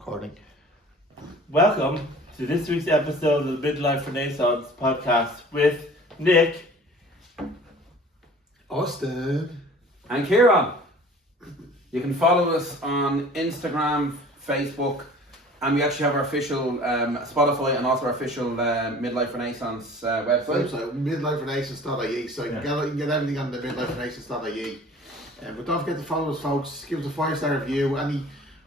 Recording. Welcome to this week's episode of the Midlife Renaissance podcast with Nick, Austin, and Ciaran. You can follow us on Instagram, Facebook, and we actually have our official Spotify and also our official Midlife Renaissance website. midliferenaissance.ie. So you can get everything on the midliferenaissance.ie. But don't forget to follow us, folks. Give us a 5-star review.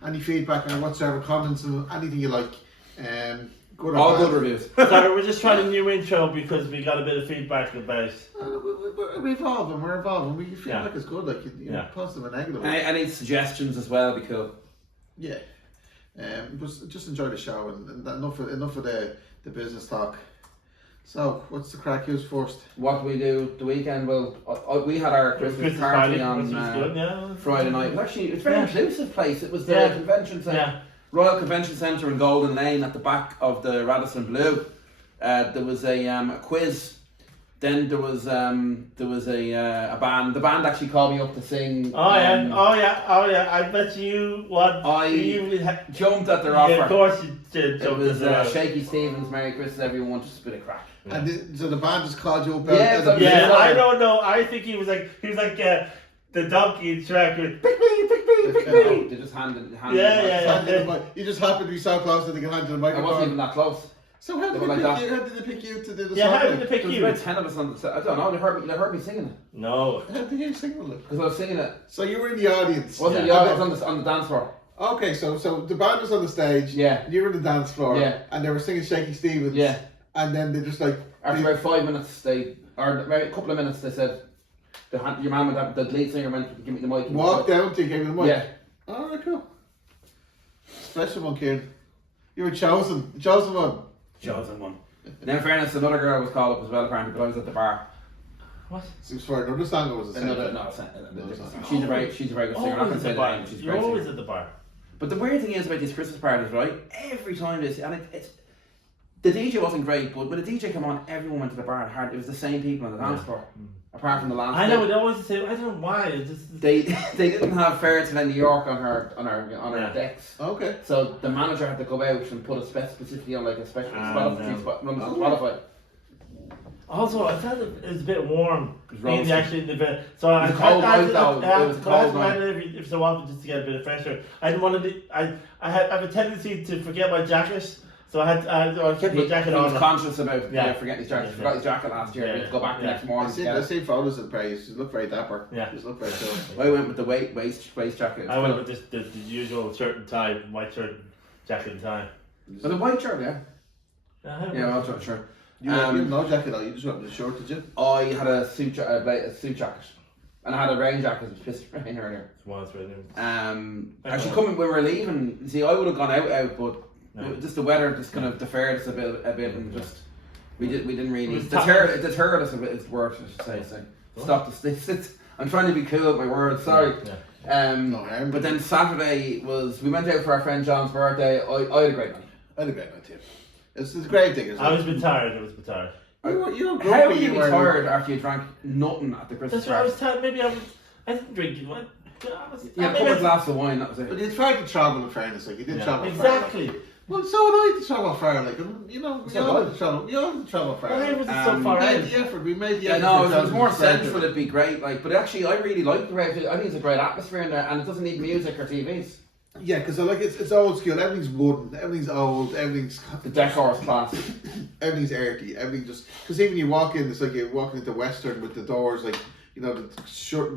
Any feedback or whatsoever, comments, and anything you like. Good or All bad. good reviews. Sorry, we're just trying a new intro because we got a bit of feedback about. We're evolving. We're evolving. We feel Yeah. like it's good. Like you know, positive and negative. Any suggestions as well would be cool. Yeah. But just enjoy the show and enough of the business talk. So, what's the crack? Who's first? What we do the weekend? Well, we had our Christmas party on which was good, yeah. Friday night. It's a very inclusive place. It was the Yeah. convention centre. Yeah. Royal Convention Centre in Golden Lane at the back of the Radisson Blu. There was a quiz. Then there was a band. The band actually called me up to sing. Oh yeah. I bet you what. Jumped at their Yeah, offer. of course you did. It was Shaky Stevens, Merry Christmas, everyone, just a bit of crack. Yeah. And so the band just called you up. Yeah, I don't know. I think he was like the donkey in Shrek. Pick me. They just handed Yeah. You just happened to be so close that they can hand you the I microphone. wasn't even that close. So how did they pick you to do the Yeah, song? how did they pick There was you? about 10 of us on the set. I don't know, they heard me singing it. No. How did you sing with it? Because I was singing it. So you were in the audience. Wasn't Yeah. I was on the dance floor. Okay, so the band was on the stage. Yeah. You were on the dance floor. Yeah. And they were singing Shaky Stevens. Yeah. And then they just like. After about 5 minutes, a couple of minutes, they said, your man went, the lead singer went to give me the mic. Walked down to you, gave you the mic. Yeah. Alright, cool. Special one, Ciaran. You were chosen one. Chosen one. Then in fairness, another girl was called up as well apparently, but I was at the bar. What? It was for another song or was it the same? She's a very good singer. I'm not going to say the name, she's a You're great always singer. at the bar. But the weird thing is about these Christmas parties, right? Every time it's the DJ wasn't great, but when the DJ came on, everyone went to the bar and hard. It was the same people on the dance floor, apart from the last. I know. They always say. I don't know why. It's just. They didn't have Ferreton in New York on her decks. Okay. So the manager had to go out and put a specifically on like a special Spotify, run on Spotify. Also, I felt it was a bit warm roasted. in the event. So I was a cold night though. It was a cold night. If so often just to get a bit of fresh air. I didn't want to. I have a tendency to forget my jacket, so I kept my jacket He on. was conscious about forgetting his jacket. Yeah. He forgot his jacket last year. He had to go back the next morning. I see photos of the praise. You look very dapper. Yeah. You look very cool. I went with the waist jacket. I went with just the usual shirt and tie, white shirt, jacket and tie. Was it white shirt? Yeah. Yeah, white shirt. You had no jacket on. You just went with a shirt, did you? I had a suit jacket, and I had a rain jacket. It was pissed rain earlier. Actually, coming when we were leaving, see, I would have gone out, but just the weather just kind of deferred us a bit, and just we didn't really it deterred us a bit. It's the word I should say. So stop the I'm trying to be cool with my words. Sorry. But then Saturday we went out for our friend John's birthday. I had a great night. I had a great night too. It's great thing. I was a bit tired. You were How would you be tired after you drank nothing at the Christmas That's why I party? was tired. Maybe I didn't drink. What? Yeah, a couple of glasses of wine. That was But it. you tried to travel in fairness, like you did travel exactly. far. Well, so would I to travel far, like you know, we all had to travel far. Why was it so far We out? made the effort. We made the Yeah, effort. no, if it was more central, it'd be great. Like, but actually, I really like the rave. I think it's a great atmosphere in there, and it doesn't need music or TVs. Yeah, because like it's old school. Everything's wooden. Everything's old. Everything's The decor is class. everything's earthy. Everything just because even you walk in, it's like you're walking into Western with the doors like. You know, the short,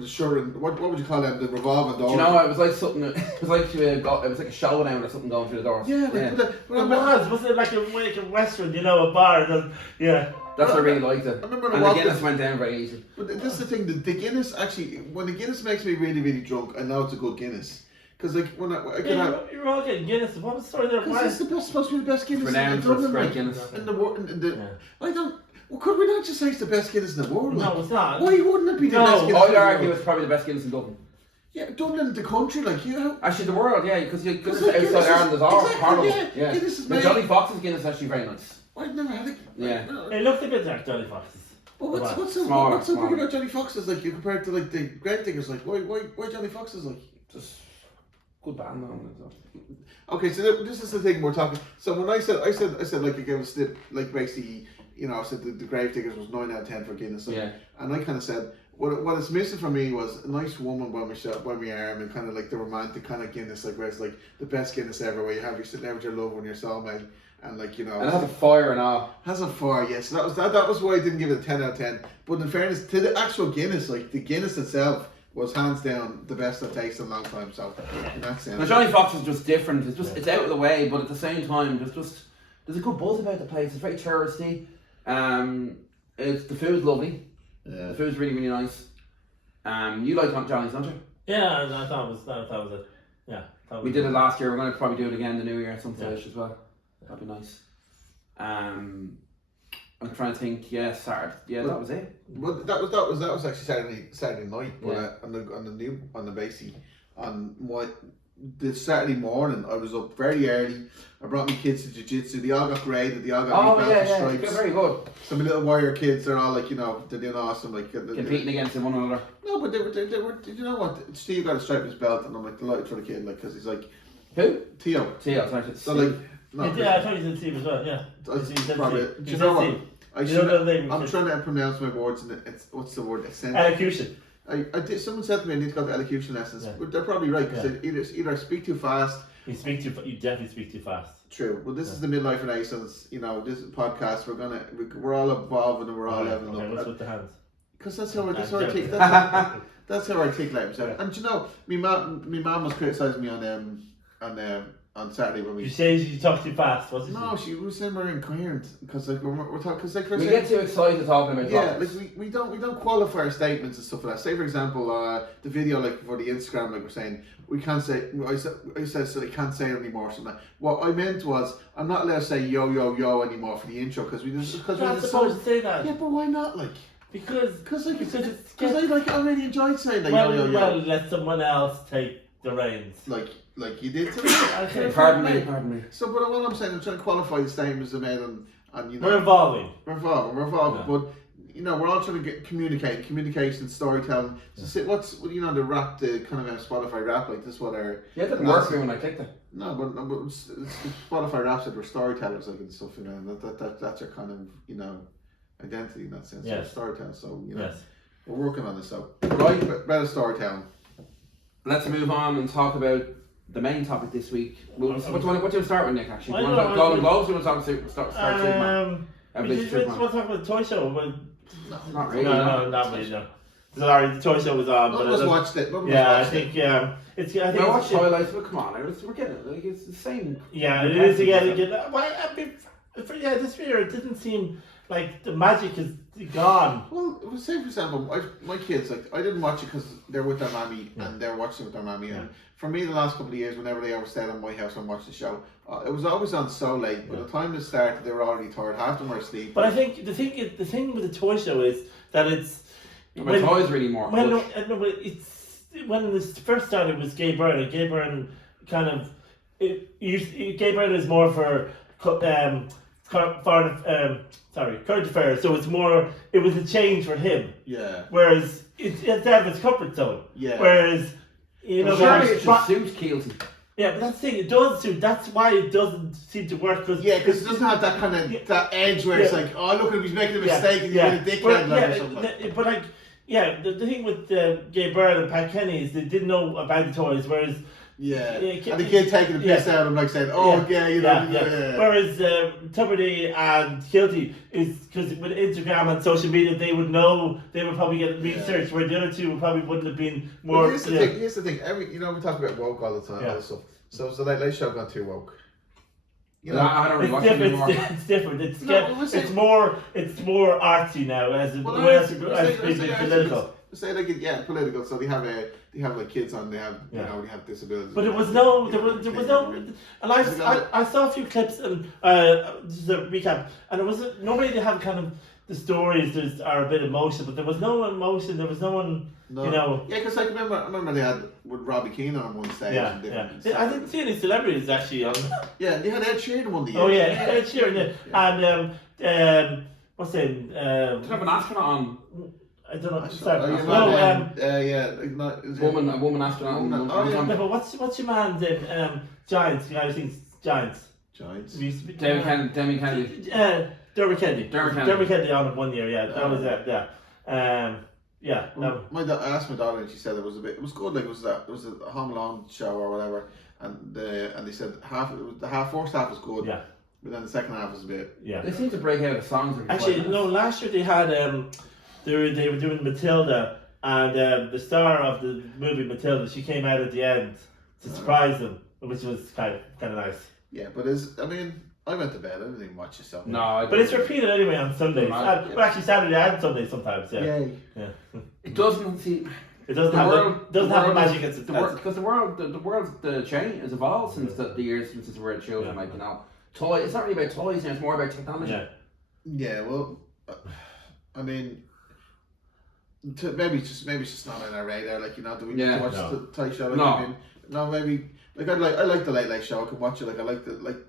what would you call them? The revolving doors. Do you know, it was like something. It was like a showdown or something going through the doors. Yeah, Wasn't it like a Western? You know, a bar. Yeah. That's what I really liked it. I remember and the Guinness went down very easy. But this is the thing. The Guinness actually, when the Guinness makes me really, really drunk, I know it's a good Guinness. Because like when I can have. You're all getting Guinness. What was the story there? Because it's supposed to be the best Guinness Renowned in for its Dublin, great like, Guinness. in the world. I don't. Well, could we not just say it's the best Guinness in the world? No, it's not. Why wouldn't it be the best Guinness? I'd in the argue world? it's probably the best Guinness in Dublin. Yeah, Dublin, the country, like you. Actually, the world, yeah, because Guinness like, outside Guinness Ireland is all exactly, horrible. yeah. Guinness is But made- Johnny Fox's Guinness is actually very nice. I've never had it. Yeah. It looked a bit like Johnny Fox's. But what's so big about Johnny Fox's? Like you compared to like the Grave Diggers, like why Johnny Fox's like Just good band on it. Okay, so this is the thing we're talking. So when I said like I gave a slip, like basically, you know, I said the Gravediggers was 9 out of 10 for Guinness. Yeah. And I kind of said what it's missing for me was a nice woman by my arm, and kind of like the romantic kind of Guinness, like where it's like the best Guinness ever, where you're sitting there with your loved one, your soulmate, and like, you know. And it has a fire and all. Has a fire, yes. So that was why I didn't give it a 10 out of 10. But in fairness to the actual Guinness, like the Guinness itself was hands down the best I've tasted in a long time. So in that sense, But Johnny Fox is just different. It's out of the way, but at the same time, there's a good buzz about the place. It's very touristy. The food's lovely. Yeah. The food's really, really nice. You like Johnny's, don't you? Yeah, I thought it was it. Yeah. We did it last year. We're going to probably do it again the new year at some stage as well. That'd be nice. I'm trying to think. Yeah, Saturday. Yeah, that was it. Well, that was actually Saturday night. But the Saturday morning, I was up very early. I brought my kids to jiu-jitsu. They all got graded. They all got stripes. Very good. Some little warrior kids, they're all like, you know, they're doing awesome, like Competing against one another. No, but they were. You know what? Steve got a stripe in his belt, and I'm like delighted for the kid, like, because he's like, who? Theo. Sorry. So like, I thought you said Steve as well. Yeah. Do you know what? I'm trying to pronounce my words, and what's the word? Elocution. I did. Someone said to me I need to go to elocution lessons, but they're probably right, because either I speak too fast. You definitely speak too fast. True. Well, this is the Midlife Renaissance. You know, this podcast. We're all evolving and we're all leveling up. What's with the hands? Because that's how I take. That's how I take life. And you know, my mum was criticising me on Saturday when we. You say you talk too fast. What's it? No, she was saying we're incoherent because like we're talking. Because like we get too excited talking about topics. Like we don't qualify our statements and stuff like that. Say for example, the video like for the Instagram, like we're saying we can't say. I said so they can't say it anymore. So like, what I meant was I'm not allowed to say yo yo yo anymore for the intro because we just because we're not supposed to say that. Yeah, but why not? Like. Because I really enjoyed saying that. Well, let someone else take the reins. Like you did today. Okay, pardon me. So, but what I'm saying, I'm trying to qualify the statements I made, and you know, we're evolving. Yeah. But you know, we're all trying to communication, storytelling. So, what's the rap, the kind of Spotify rap, like this? What our it didn't work for me when I clicked it. No, but it's Spotify rap said we're storytellers, like and stuff. You know, that's our kind of identity in that sense. Yes. Storytelling. So yes. We're working on this. So right, better storytelling. Let's move on and talk about the main topic this week. What do you want to start with, Nick? Actually, do you want to Golden Globes? Or do you want to start Superman? We want to talk about the toy show. Not really. No, not really. No. Sorry, the toy show was on. None of us watched it. I think I watched highlights, but come on, we're getting it. Like it's the same. Yeah, it is again. This year it didn't seem like the magic is gone. Well, say for example, my kids, like I didn't watch it because they're with their mommy and they're watching with their mommy. And for me, the last couple of years, whenever they ever stayed at my house and watched the show, it was always on so late. By the time it started, they were already tired. Half of them were asleep. But I think the thing with the toy show is that it's when toys really more. When this first started, it was Gay Byrne. And Gay Byrne kind of Gay Byrne is more for current affairs, so it's more. It was a change for him. Yeah. Whereas it's out of his comfort zone. Yeah. Whereas surely it just suits Keelty. Yeah, but that's the thing. It does suit. That's why it doesn't seem to work. Because it doesn't have that kind of that edge where it's like, oh look, he's making a mistake and he's a dickhead or something. But like, the thing with Gay Byrne and Pat Kenny is they didn't know about the toys, whereas. And the kid taking the piss out of him, like saying, Whereas Tuberty and Keelty is because with Instagram and social media, they would know, they would probably get research, where the other two probably wouldn't have been more. Well, here's the thing. We talk about woke all the time, all this stuff. So the Late Late Show gone too woke. I don't really watch it anymore. It's different. It's more artsy now, as being political. Say political. So they have like kids on. They have they have disabilities. But there was no. And I saw a few clips and just a recap. And it was normally they have kind of the stories are a bit emotional, but there was no emotion. There was no one. Yeah, because I remember they had with Robbie Keane on one stage. I didn't see any celebrities actually on. Yeah, they had Ed Sheeran one day. Oh yeah, Ed Sheeran. And what's it? Did have an astronaut on? I don't know. Oh, Sorry. your No, man, yeah, like, not, is it- a woman astronaut. Oh, yeah. no, but what's your man did? Giants. You know, I think Giants. Giants. Demi Kennedy. Dermot Kennedy. Dermot Kennedy on it 1 year. Yeah, that was it. Yeah. Yeah. No. I asked my daughter and she said it was good. Like it was a Home Alone show or whatever, and they said first half was good. Yeah. But then the second half was a bit. Yeah. They seem to break out of songs. Actually, no. Last year they had they were doing Matilda, and the star of the movie Matilda, she came out at the end to surprise them, which was kind of nice. Yeah, but I went to bed. I didn't even watch it. So. No, But it's repeated anyway on Sundays. Right. Well, actually Saturday and Sunday sometimes. Yeah. Yeah. it doesn't see. It doesn't The have world- the the magic. because the world's change has evolved since the years since the word children. Yeah. Like toy. It's not really about toys. It's more about technology. Yeah. Yeah. Well, maybe it's just not on our radar. Like do we need to watch the Toy Show? Like, No. Maybe like I like the Late Late Show. I can watch it. Like I like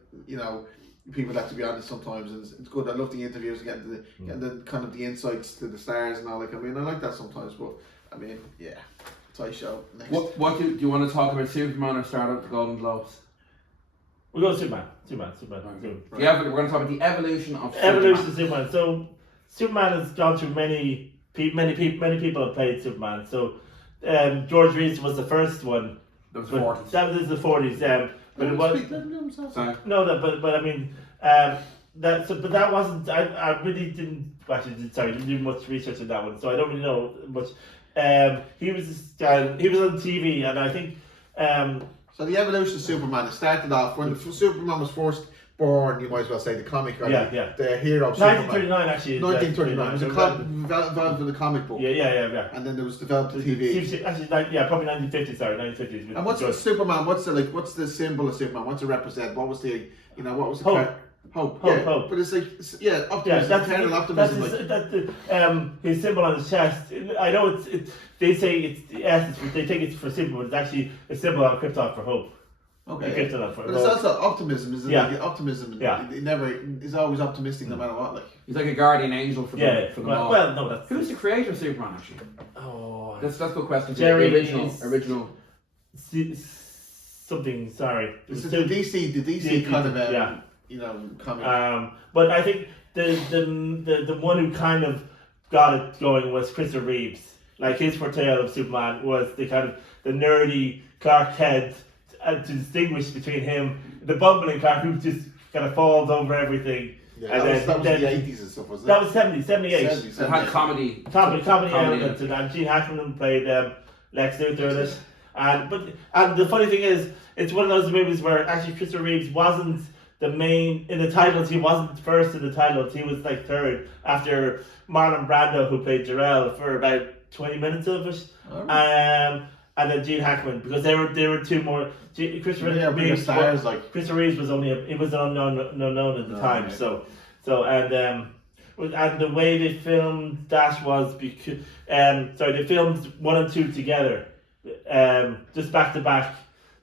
people have to be honest sometimes, and it's good. I love the interviews, getting the kind of the insights to the stars and all. Like I like that sometimes, but Toy Show. Next. What do you want to talk about? Superman or start out the Golden Globes? We'll go Superman. Right. Soon. Yeah, we're going to talk about the evolution of Superman. So Superman has gone through many people have played Superman. So George Reeves was the first one. That was the 40s. That was the 40s. But it was Sorry. no, but I mean but that wasn't. I really didn't do much research on that one, so I don't really know much. He was this guy. He was on TV, and I think. So the evolution of Superman, it started off when Superman was first born, you might as well say the comic, right? Yeah. The hero of 1939 actually. 1939. It was developed in the comic book. Yeah. And then there was developed the TV. Actually, probably 1950s. Sorry, 1950s. And what's Superman? What's the symbol of Superman? What's it represent? What was the Hope. Hope. Hope. But it's like optimism. That's Eternal optimism. his symbol on his chest. I know they say it's the S. They think it's for Superman, but it's actually a symbol on Krypton for hope. Okay. Krypton for but it's also optimism, isn't it? Yeah. Like optimism. Yeah. It never is always optimistic no matter what. Like He's like a guardian angel for them. For them all. Well, no, that's Who's the creator of Superman actually? Oh, That's a good question. Jerry The original. something. Sorry, this is the DC kind of comic. But I think the one who kind of got it going was Christopher Reeves. Like his portrayal of Superman was the kind of the nerdy Clark Kent, to distinguish between him, the bumbling Clark who just kind of falls over everything. Yeah, and that was the 80s and stuff, wasn't it? That was 78. It had comedy Elements, and Gene Hackman played Lex Luthor in it. And the funny thing is, it's one of those movies where actually Christopher Reeves wasn't the main in the titles. He wasn't first in the titles. He was like third after Marlon Brando, who played Jor-El for about 20 minutes of it. Oh. And then Gene Hackman, because they were two more. Christopher Reeves. Stars, like Christopher Reeves was only it was an unknown at the time. Right. So and the way they filmed that was because they filmed 1 and 2 together, just back to back.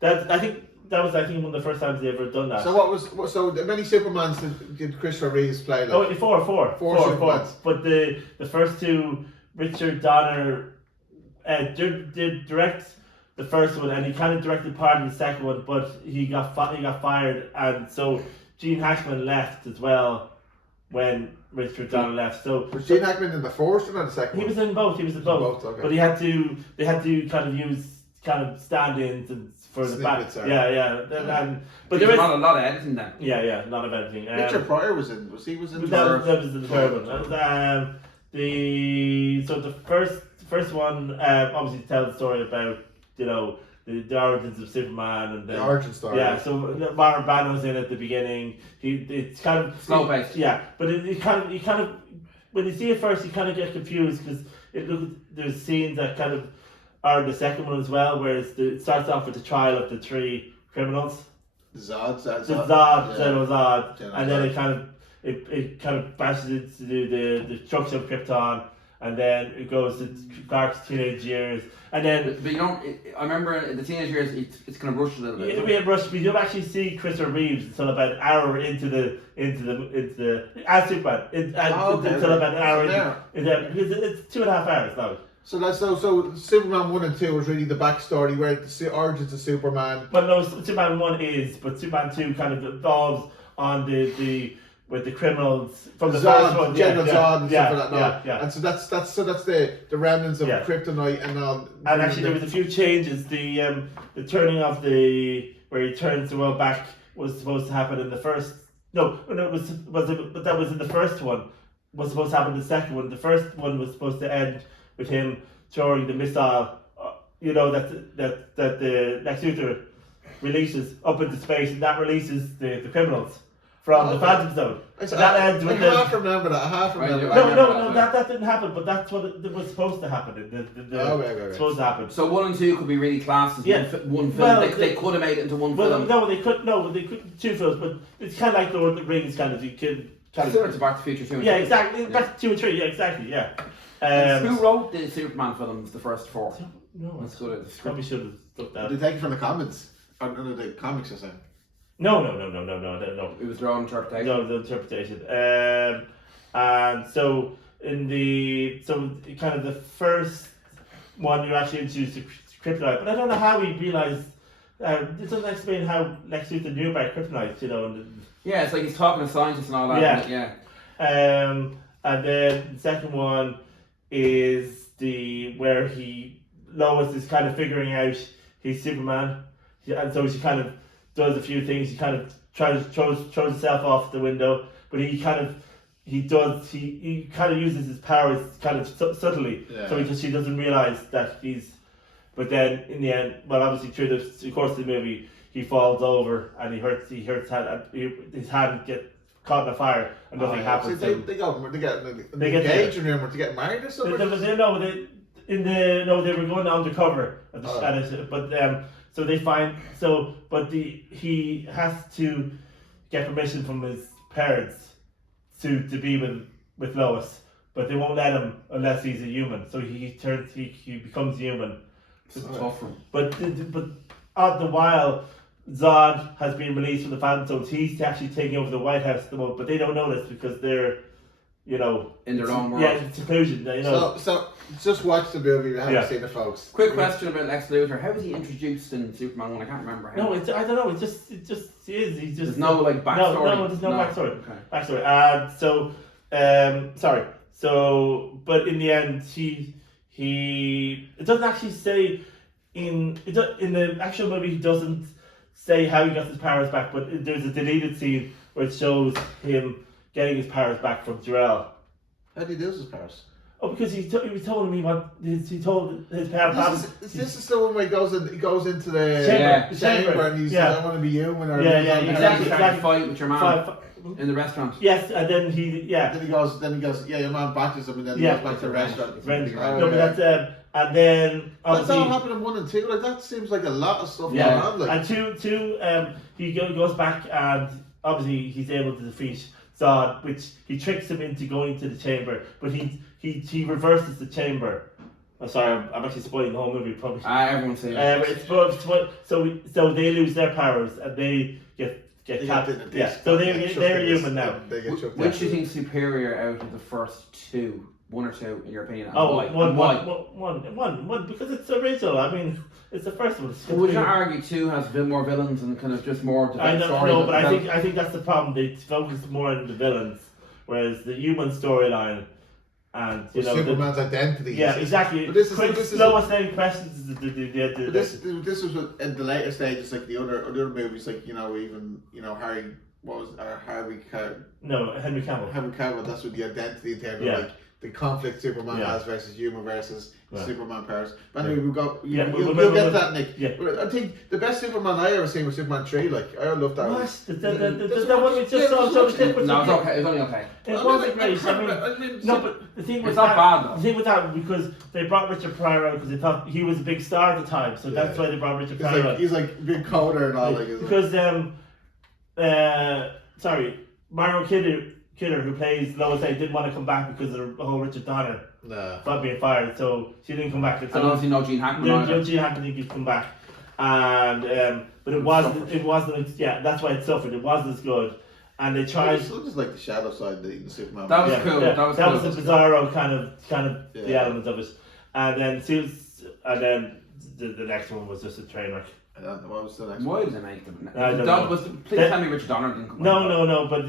I think one of the first times they ever done that. So many Supermans did Christopher Reeves play? Like? Four. Supermans. But the first two, Richard Donner did direct the first one, and he kind of directed part of the second one, but he got fired, and so Gene Hackman left as well when Richard Donner left. So was Gene Hackman in the first or not the second one? He was in both. Okay. But they had to kind of use stand-ins and for the back. But there's not a lot of editing then. Yeah, not of editing. Richard Pryor was in. He was in. That was the third one. The first one obviously tells the story about the origins of Superman and the origin story. Yeah, so Marlon Brando's in at the beginning. It's kind of slow paced. Yeah, but you kind of when you see it first, you kind of get confused because there's scenes that kind of are in the second one as well, whereas it starts off with the trial of the 3 criminals. Zod, and then it kind of bashes into the destruction of Krypton, and then it goes to Clark's teenage years, and then. But you don't. I remember in the teenage years, it's kind of rushed a little bit. Yeah, we have rushed. We don't actually see Christopher Reeves until about an hour into the as Superman. Until about an hour because it's 2.5 hours now. So that's so Superman 1 and 2 was really the backstory where the origins of Superman. Well, no, Superman 1 is, but Superman 2 kind of evolves on with the criminals from the Zod, first one. General Zod and stuff like that. Yeah. And so that's the remnants of Kryptonite and all. And actually, there was a few changes. The turning of where he turns the world back was supposed to happen in the first. No, but that was in the first one. Was supposed to happen in the second one. The first one was supposed to end with him throwing the missile. That the Lex Luthor releases up into space, and that releases the criminals from the Phantom Zone. That ends with I half remember that. No, that didn't happen, but that's what it was supposed to happen. Supposed to happen. So 1 and 2 could be really classed as one film. Well, they could have made it into one film. No, they could. No, they could 2 films, but it's kind of like Lord of the Rings, kind of. You could similar to Back to the Future 2 and 3. Yeah, exactly. Back to 2 and 3. Yeah, exactly. Yeah. Who wrote the Superman films, the first 4? No, that's good. Probably should have looked at. Did they take it from the comments? Or the comics, you're saying? No. It was their own interpretation. No, the interpretation. And so kind of the first one you're actually introduced to Kryptonite, but I don't know how he realised. It doesn't explain how Lex Luthor knew about Kryptonite, Yeah, it's like he's talking to scientists and all that. Yeah. And then the second one is where Lois is kind of figuring out he's Superman, and so she kind of does a few things. He kind of throws himself off the window, but he kind of uses his powers kind of subtly, so she doesn't realize that he's. But then in the end, well, obviously through the course of the movie, he falls over and he hurts his hand gets caught in a fire and nothing happens. So they get engaged in room to get married or something. They were going undercover at the he has to get permission from his parents to be with Lois, but they won't let him unless he's a human. So he becomes human. It's tough for him. But all the while, Zod has been released from the Phantom Zone. He's actually taking over the White House at the moment, but they don't know this because they're, in their own world. Yeah, seclusion. So just watch the movie. You haven't seen it, folks. Quick question about Lex Luthor: how was he introduced in Superman 1? I can't remember. I don't know. It just he is. He's just. There's no backstory. No, there's no backstory. Okay. Backstory. But in the end, it doesn't actually say in the actual movie. He doesn't say how he got his powers back, but there's a deleted scene where it shows him getting his powers back from Jor-El. How did he lose his powers? Oh, because he was telling me he told his powers. This is the one where he goes into the chamber and he's I want to be human. Or exactly. Fight with your man in the restaurant. Yes, and then he Then he goes your man batters him and then he goes back to the restaurant. No, but that's and then that's all happened in 1 and 2. Like that seems like a lot of stuff going on. Like. And two, he goes back and obviously he's able to defeat Zod, which he tricks him into going to the chamber, but he reverses the chamber. I'm sorry, I'm actually spoiling the whole movie probably. Everyone's saying it. So they lose their powers and they get captured. So they're human now. Which do you think superior out of the first 2? 1 or 2 in your opinion? One because it's original. I mean, it's the first one. Would you argue 2 has a bit more villains and kind of just more? I don't know, but I think that's the problem. They focus more on the villains, whereas the human storyline and Superman's identity. Yeah, exactly. But this is lowest name questions. This was in the later stages, like the other movies, like Harry. What was Harry Cavill? No, Henry Cavill. Henry Cavill. That's what the identity in terms of like the conflict Superman has versus human versus Superman powers. But anyway, we'll get that, Nick. Yeah. I think the best Superman I ever seen was Superman 3. Like I love that. What? The one we just saw. No, it's okay. It's only okay. It wasn't great. I mean, no, but the thing was it's not bad though. The thing with that because they brought Richard Pryor out because they thought he was a big star at the time, so that's why they brought Richard Pryor out. He's like big coder and all because Mario Kidder, who plays Lois Lane, didn't want to come back because of the whole Richard Donner about being fired, so she didn't come back. And obviously no Gene Hackman either. Gene Hackman didn't come back, and but it wasn't. Yeah, that's why it suffered. It wasn't as good, and they tried. It was like the shadow side, the Superman. That was cool. Yeah, that was the bizarro kind of the element of it, and then the next one was just a train wreck. What was the next Why one? did they make them? Please That- tell me Richard Donner didn't come back. No, but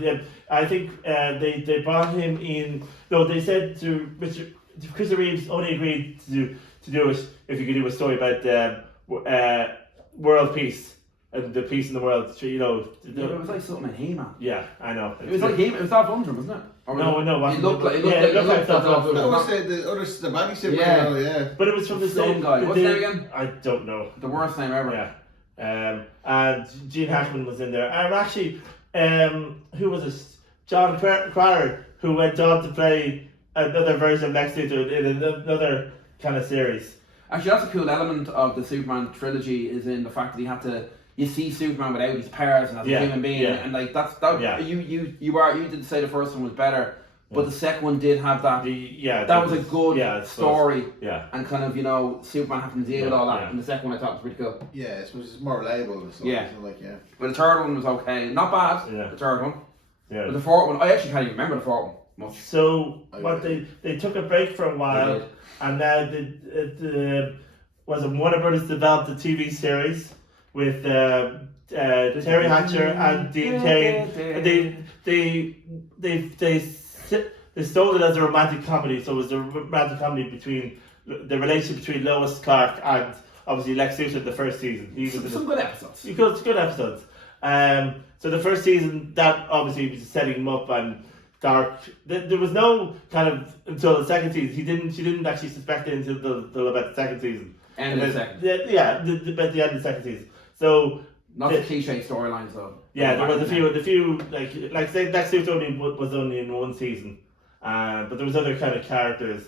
I think they brought him in. No, they said to Christopher Reeves only agreed to do it if you could do a story about world peace and the peace in the world. So, you know, Yeah, but it was like something in He-Man. yeah, I know. It was like He-Man. It was Dolph Lundgren, wasn't it? Or No, it looked like Dolph Dolph That Lundgren. was the baddie Superman. Yeah. But it was from the Some same guy. What's his name again? I don't know. The worst name ever. Yeah. And Gene Hackman was in there. And actually, who was this? John Cryer, who went on to play another version of Lex Luthor in another kind of series. Actually, that's a cool element of the Superman trilogy, is in the fact that he had to. You see Superman without his powers and as a human being, and like that. You did say the first one was better, but the second one did have that. That was a good story. Yeah. And kind of, you know, Superman having to deal with all that. And the second one I thought was pretty cool. Yeah, it was more reliable and stuff. Yeah. Like, But the third one was okay, not bad. Yeah. The third one. Yeah. But the fourth one, I actually can't even remember the fourth one much. So they took a break for a while, and now Warner Brothers developed a TV series with Terry Hatcher and Dean Cain. They sold it as a romantic comedy, so it was a romantic comedy between the relationship between Lois Clark and obviously Lex Luthor in the first season. Some good episodes. Good episodes. So the first season, that obviously was setting him up and dark. There was no kind of until the second season. She didn't actually suspect it until about the second season. End of the second. About the end of the second season. So not the cliche storylines though. Yeah, there was a few like say Lex Luthor was only in one season, but there was other kind of characters.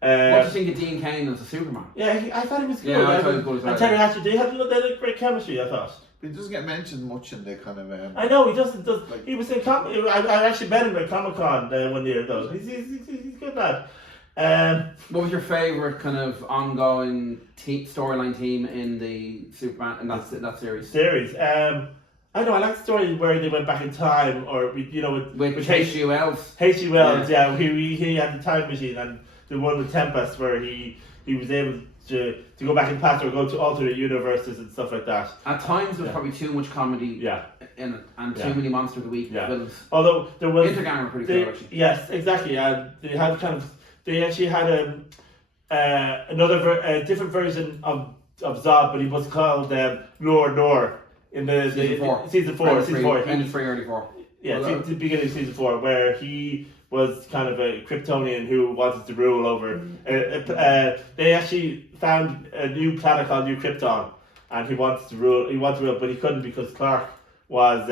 What do you think of Dean Cain as a Superman? Yeah, I thought he was good. Yeah, I thought he was good as well. And Terry Hatcher, they had a great chemistry, I thought. He doesn't get mentioned much in the kind of. I know he doesn't. He was in I actually met him at Comic-Con 1 year ago. He's a good lad. What was your favourite kind of ongoing storyline theme in the Superman and that series? I know. I like the story where they went back in time, or with H.G. Wells. H.G. Wells, yeah. He had the time machine, and the one with Tempest where he was able to go back in past or go to alternate universes and stuff like that. At times there was probably too much comedy in it, and too many monster of the week villains. Although there was Intergang were pretty cool actually. Yes, exactly. And they actually had a different version of Zod, but he was called Lord Nor in the season 4. End of 3, early 4. Yeah, the beginning of season 4, where he was kind of a Kryptonian who wanted to rule over. They actually found a new planet called New Krypton, and he wanted to rule, but he couldn't because Clark was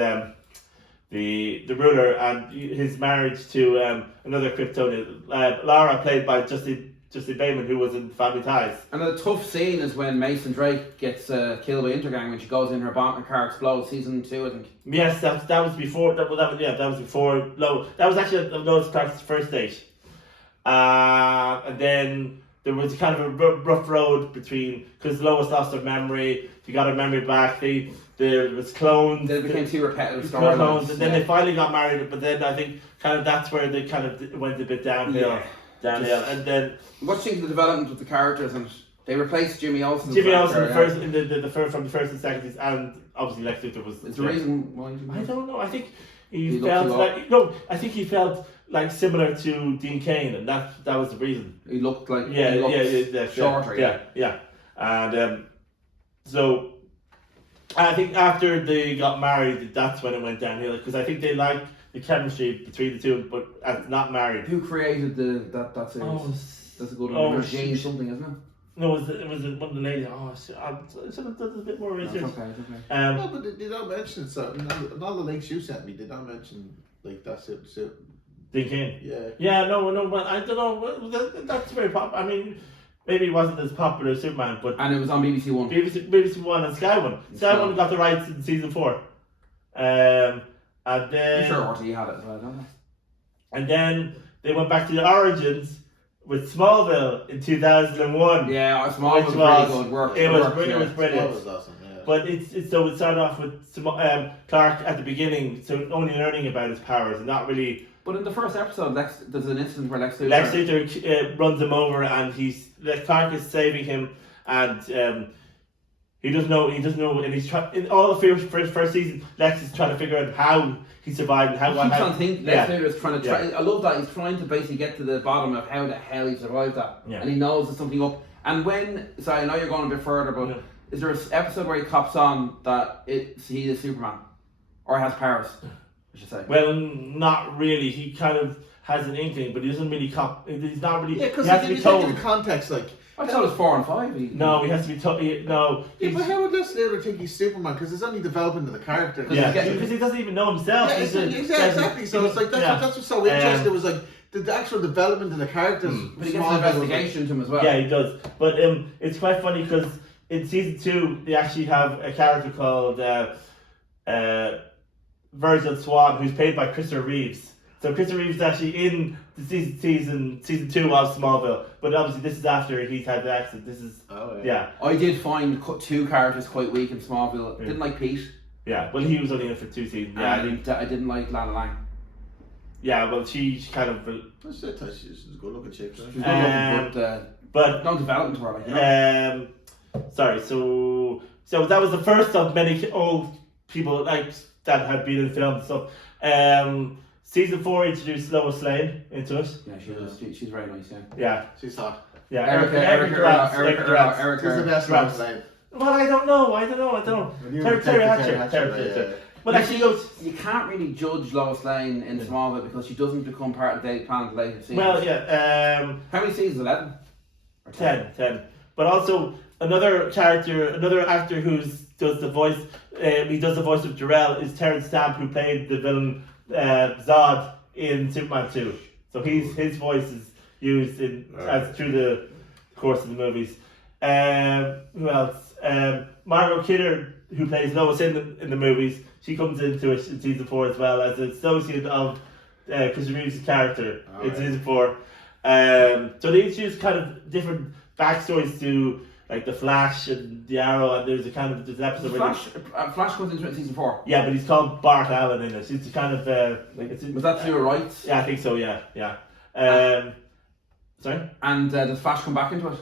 the ruler, and his marriage to another Kryptonian, Lara, played by Justin Bateman, who was in Family Ties. And a tough scene is when Mason Drake gets killed by Intergang when she goes in, her car explodes. Season 2, I think. Yes, that was before. That was before. That was actually Lois Clark's first date. And then there was kind of a rough road because Lois lost her memory. She got her memory back. There was clones. Then it became too repetitive storylines. And then they finally got married. But then I think kind of that's where they kind of went a bit downhill. And then what do you think of the development of the characters? And they replaced Jimmy Olsen. From the first and second season, and obviously Lex Luthor was. Is the reason why? I don't know. I think he felt like similar to Dean Cain, and that was the reason. He looked like shorter. Yeah. And so I think after they got married, that's when it went downhill, because I think they liked the chemistry between the two, but as not married. Who created that series? That's a good one. Jane something, isn't it? No, it was one of the ladies. I should have done a bit more research. It's okay. No, but they don't mention it. So in all the links you sent me, they don't mention like that's it. Dean Cain. Yeah. Yeah, no, but I don't know. That's very popular. I mean, maybe it wasn't as popular as Superman, but and it was on BBC One. BBC One and Sky One. Sky One got the rights in season 4. And then I'm sure RTE had it as well, don't they? And then they went back to the origins with Smallville in 2001. Yeah, Smallville was really good work. It was brilliant. That was awesome. Yeah. But so it started off with Clark at the beginning, so only learning about his powers, and not really. But in the first episode, there's an instance where Lex Luthor runs him over, and Clark is saving him, and he doesn't know, and he's trying. In all the first season, Lex is trying to figure out how he survived and how. He keeps on thinking. Lex Luthor is trying to try. I love that he's trying to basically get to the bottom of how the hell he survived that, and he knows there's something up. And I know you're going a bit further, but is there an episode where he cops on that he is Superman, or has powers? I should say. Well, not really. He kind of has an inkling, but he doesn't really cop. He's not really. Yeah, because he has to be told. In context, like. I thought it was 4 and 5. No, he has to be told. No. Yeah, but how would Lex Luthor think he's Superman? Because it's only development of the character. Yeah, because he doesn't even know himself. Yeah, exactly. So it's like that's what's so interesting. It was like the actual development of the characters. But he gets an investigation to him as well. Yeah, he does. But it's quite funny because in season 2 they actually have a character called Virgil Swan, who's played by Christopher Reeves. So Christopher Reeves is actually in the season 2 of Smallville, but obviously this is after he's had the accident. This is I did find 2 characters quite weak in Smallville. Didn't like Pete. Yeah, well, he was only in it for 2 seasons. Yeah, I didn't like Lana Lang. Yeah, well, she kind of. She's a good looking chick. She's good looking, but no development to her. Like, you know? Sorry. So that was the first of many old people like that had been in film and stuff. Season 4 introduced Lois Lane into it. Yeah, she's very nice. Yeah, she's hot. Yeah, Erica. She's the best Lois Lane. Well, I don't know. Terry Hatcher. But actually, you can't really judge Lois Lane in Smallville because she doesn't become part of the plan later seasons. Well, yeah. How many seasons? 11? Or 10. But also another actor who does the voice. He does the voice of Jor-El is Terrence Stamp, who played the villain Zod in Superman 2. So his voice is used as through the course of the movies. Who else? Margot Kidder, who plays Lois in the movies, she comes into it in season 4 as well as an associate of Christopher Reeves' character in season 4. So they introduce kind of different backstories to like the Flash and the Arrow, and there's an episode where Flash comes into it in season 4. Yeah, but he's called Bart Allen in it. It's kind of was that to your rights? Yeah, I think so. Yeah. Sorry. And does Flash come back into it?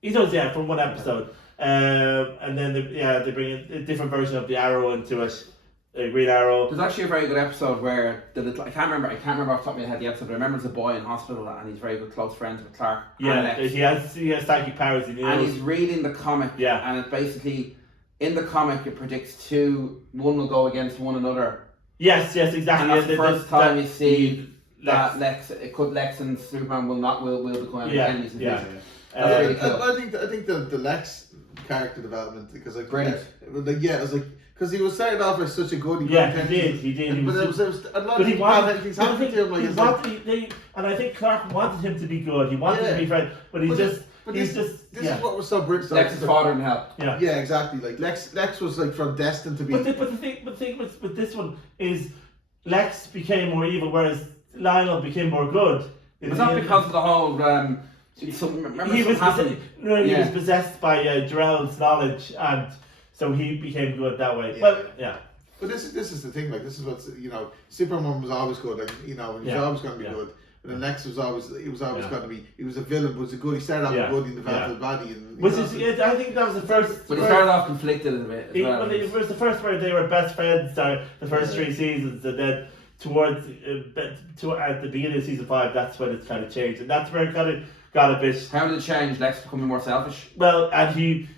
He does, yeah, from one episode. And then they bring a different version of the Arrow into it. Green Arrow. There's actually a very good episode where I can't remember off the top of my head the episode, but I remember there's a boy in hospital and he's very good close friends with Clark. Yeah, he has psychic powers. And he's reading the comic. Yeah. And it basically, in the comic, it predicts one will go against one another. Yes, exactly. And that's the first time you see that Lex and Superman will become enemies in the future. That's really cool. I think the Lex character development, because brilliant. It was like. Because he was started off as such a good. He did. But there was a lot of things happening to him. And I think Clark wanted him to be good. He wanted to be friend, but this is what was so brilliant. Lex's father and help. Yeah, exactly. Like Lex was like from destined to be. But the thing with this one is Lex became more evil, whereas Lionel became more good. Was that because of the whole? He was possessed by Jor-El's knowledge, and so he became good that way. Yeah. But this is the thing. Like this is what's Superman was always good. Like he was always going to be good. And then Lex was always going to be. He was a villain, but was a good. He started off good. He developed his body, and I think that was the first. But he started off conflicted a bit. It was the first where they were best friends. The first 3 seasons, and then towards at the beginning of season 5, that's when it kind of changed, and that's where it kind of got a bit. How did it change? Lex becoming more selfish? Well, and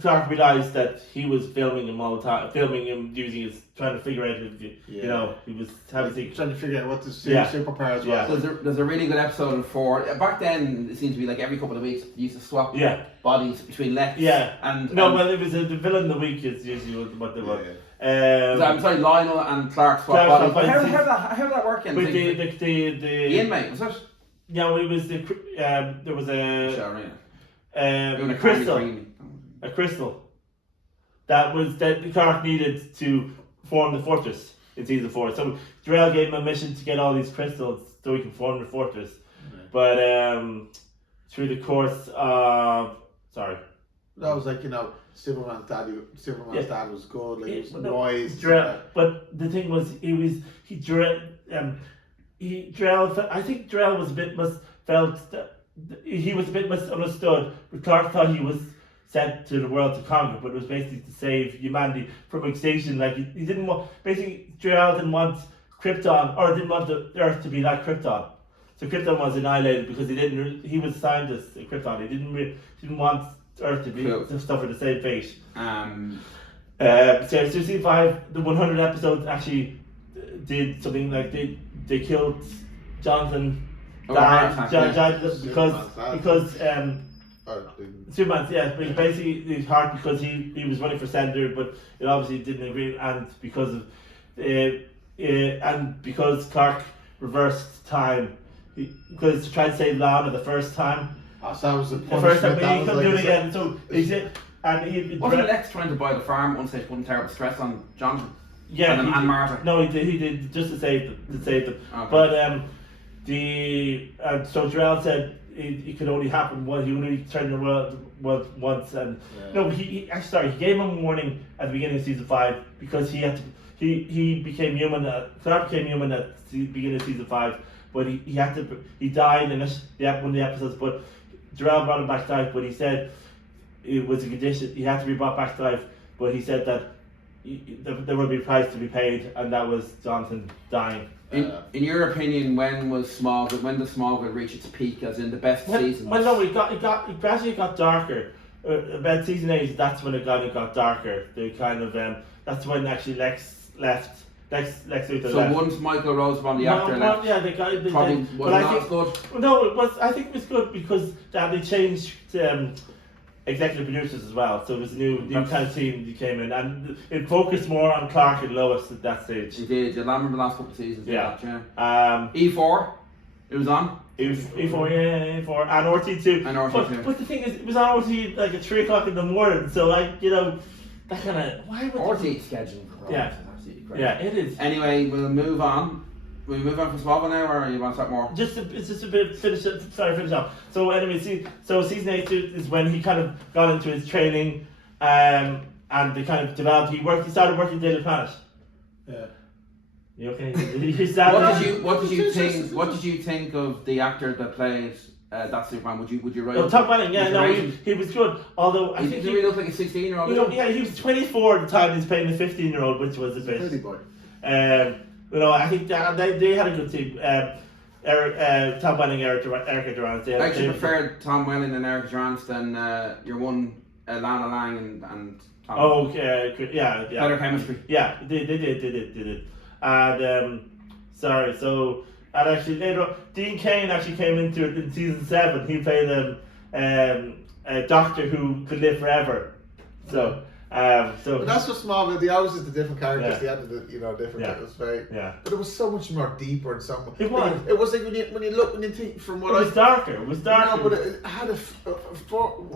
Clark realised that he was filming him all the time, trying to figure out he was trying to figure out what the superpowers were. There's a really good episode in 4. Back then, it seemed to be like every couple of weeks they used to swap bodies between Lex. And it was the villain of the week is usually what they were. I'm sorry, Lionel and Clark swap bodies. How did that work? With the inmate, was it? Yeah, it was there was a crystal that Clark needed to form the fortress in season 4. So Jor-El gave him a mission to get all these crystals so he can form the fortress. But through the course of That was like, Superman's dad was good, like he was wise. But the thing was, I think Drell was felt that he was a bit misunderstood. But Clark thought he was sent to the world to conquer, but it was basically to save humanity from extinction. Like he didn't want, basically Drell didn't want Krypton, or didn't want the Earth to be like Krypton. So Krypton was annihilated because he was a scientist at Krypton. He didn't want Earth to suffer the same fate. So season 5, the 100 episodes actually did something like they killed Jonathan because Superman, but basically his heart, because he was running for senator, but it obviously didn't agree, and because of and because Clark reversed time, because to try to save Lana the first time. So that was the first time, but he couldn't do it again. So he did, and wasn't Lex trying to buy the farm at one stage, putting terrible stress on Jonathan? Yeah, and Martha. No, he did just to save them. Okay. But so Jarrell said it could only happen once. He would only turn the world once, and he gave him a warning at the beginning of season 5 because he became human. Clark became human at the beginning of season 5, but he died in one of the episodes. But Jarrell brought him back to life, but he said it was a condition. He had to be brought back to life, but he said that there would be a price to be paid, and that was Jonathan dying. In your opinion, when does Smallville reach its peak, as in the best season? Well, no, it gradually got darker. About season 8, that's when it got darker. They kind of that's when actually Lex left. Lex Luthor left. Once Michael Rosenbaum, the actor, left. Yeah, they probably wasn't that good. No, it was. I think it was good because they changed executive producers as well. So it was a new kind of team that came in, and it focused more on Clark and Lois at that stage. It did. I remember the last couple of seasons. Yeah. E4, it was on. It was E4, yeah, and RT2. And RT2. But the thing is, it was on RT like at 3 o'clock in the morning. So that kind of RT schedule. Yeah. Absolutely great. Yeah, it is. Anyway, we'll move on. Will we move on from Smallville now, or you want to talk more? It's just a bit finish off. So anyway, so season 8 is when he kind of got into his training, and they kind of developed. He started working Daily Planet. Yeah. You okay? What did you think of the actor that played that Superman? Would you write? Oh, Tom Welling, yeah, no, he was good. Although I think he looked like a 16-year-old. Yeah, he was 24 at the time. He's playing the 15-year-old, which was a bit. Pretty boy. I think they had a good team. Tom Welling, Erica Durant. I actually preferred Tom Welling and Erica Durant than your one Lana Lang and Tom. Oh, okay, yeah. Better chemistry. Yeah, they did. And and actually later on, Dean Cain actually came into it in season 7. He played a doctor who could live forever. So. But that's what Smallville. They always did the different characters. Yeah. They had the different. Yeah. It was very. Yeah. But it was so much more deeper and so much. It was. It was like when you think from what it was darker. It was darker. No, but it had a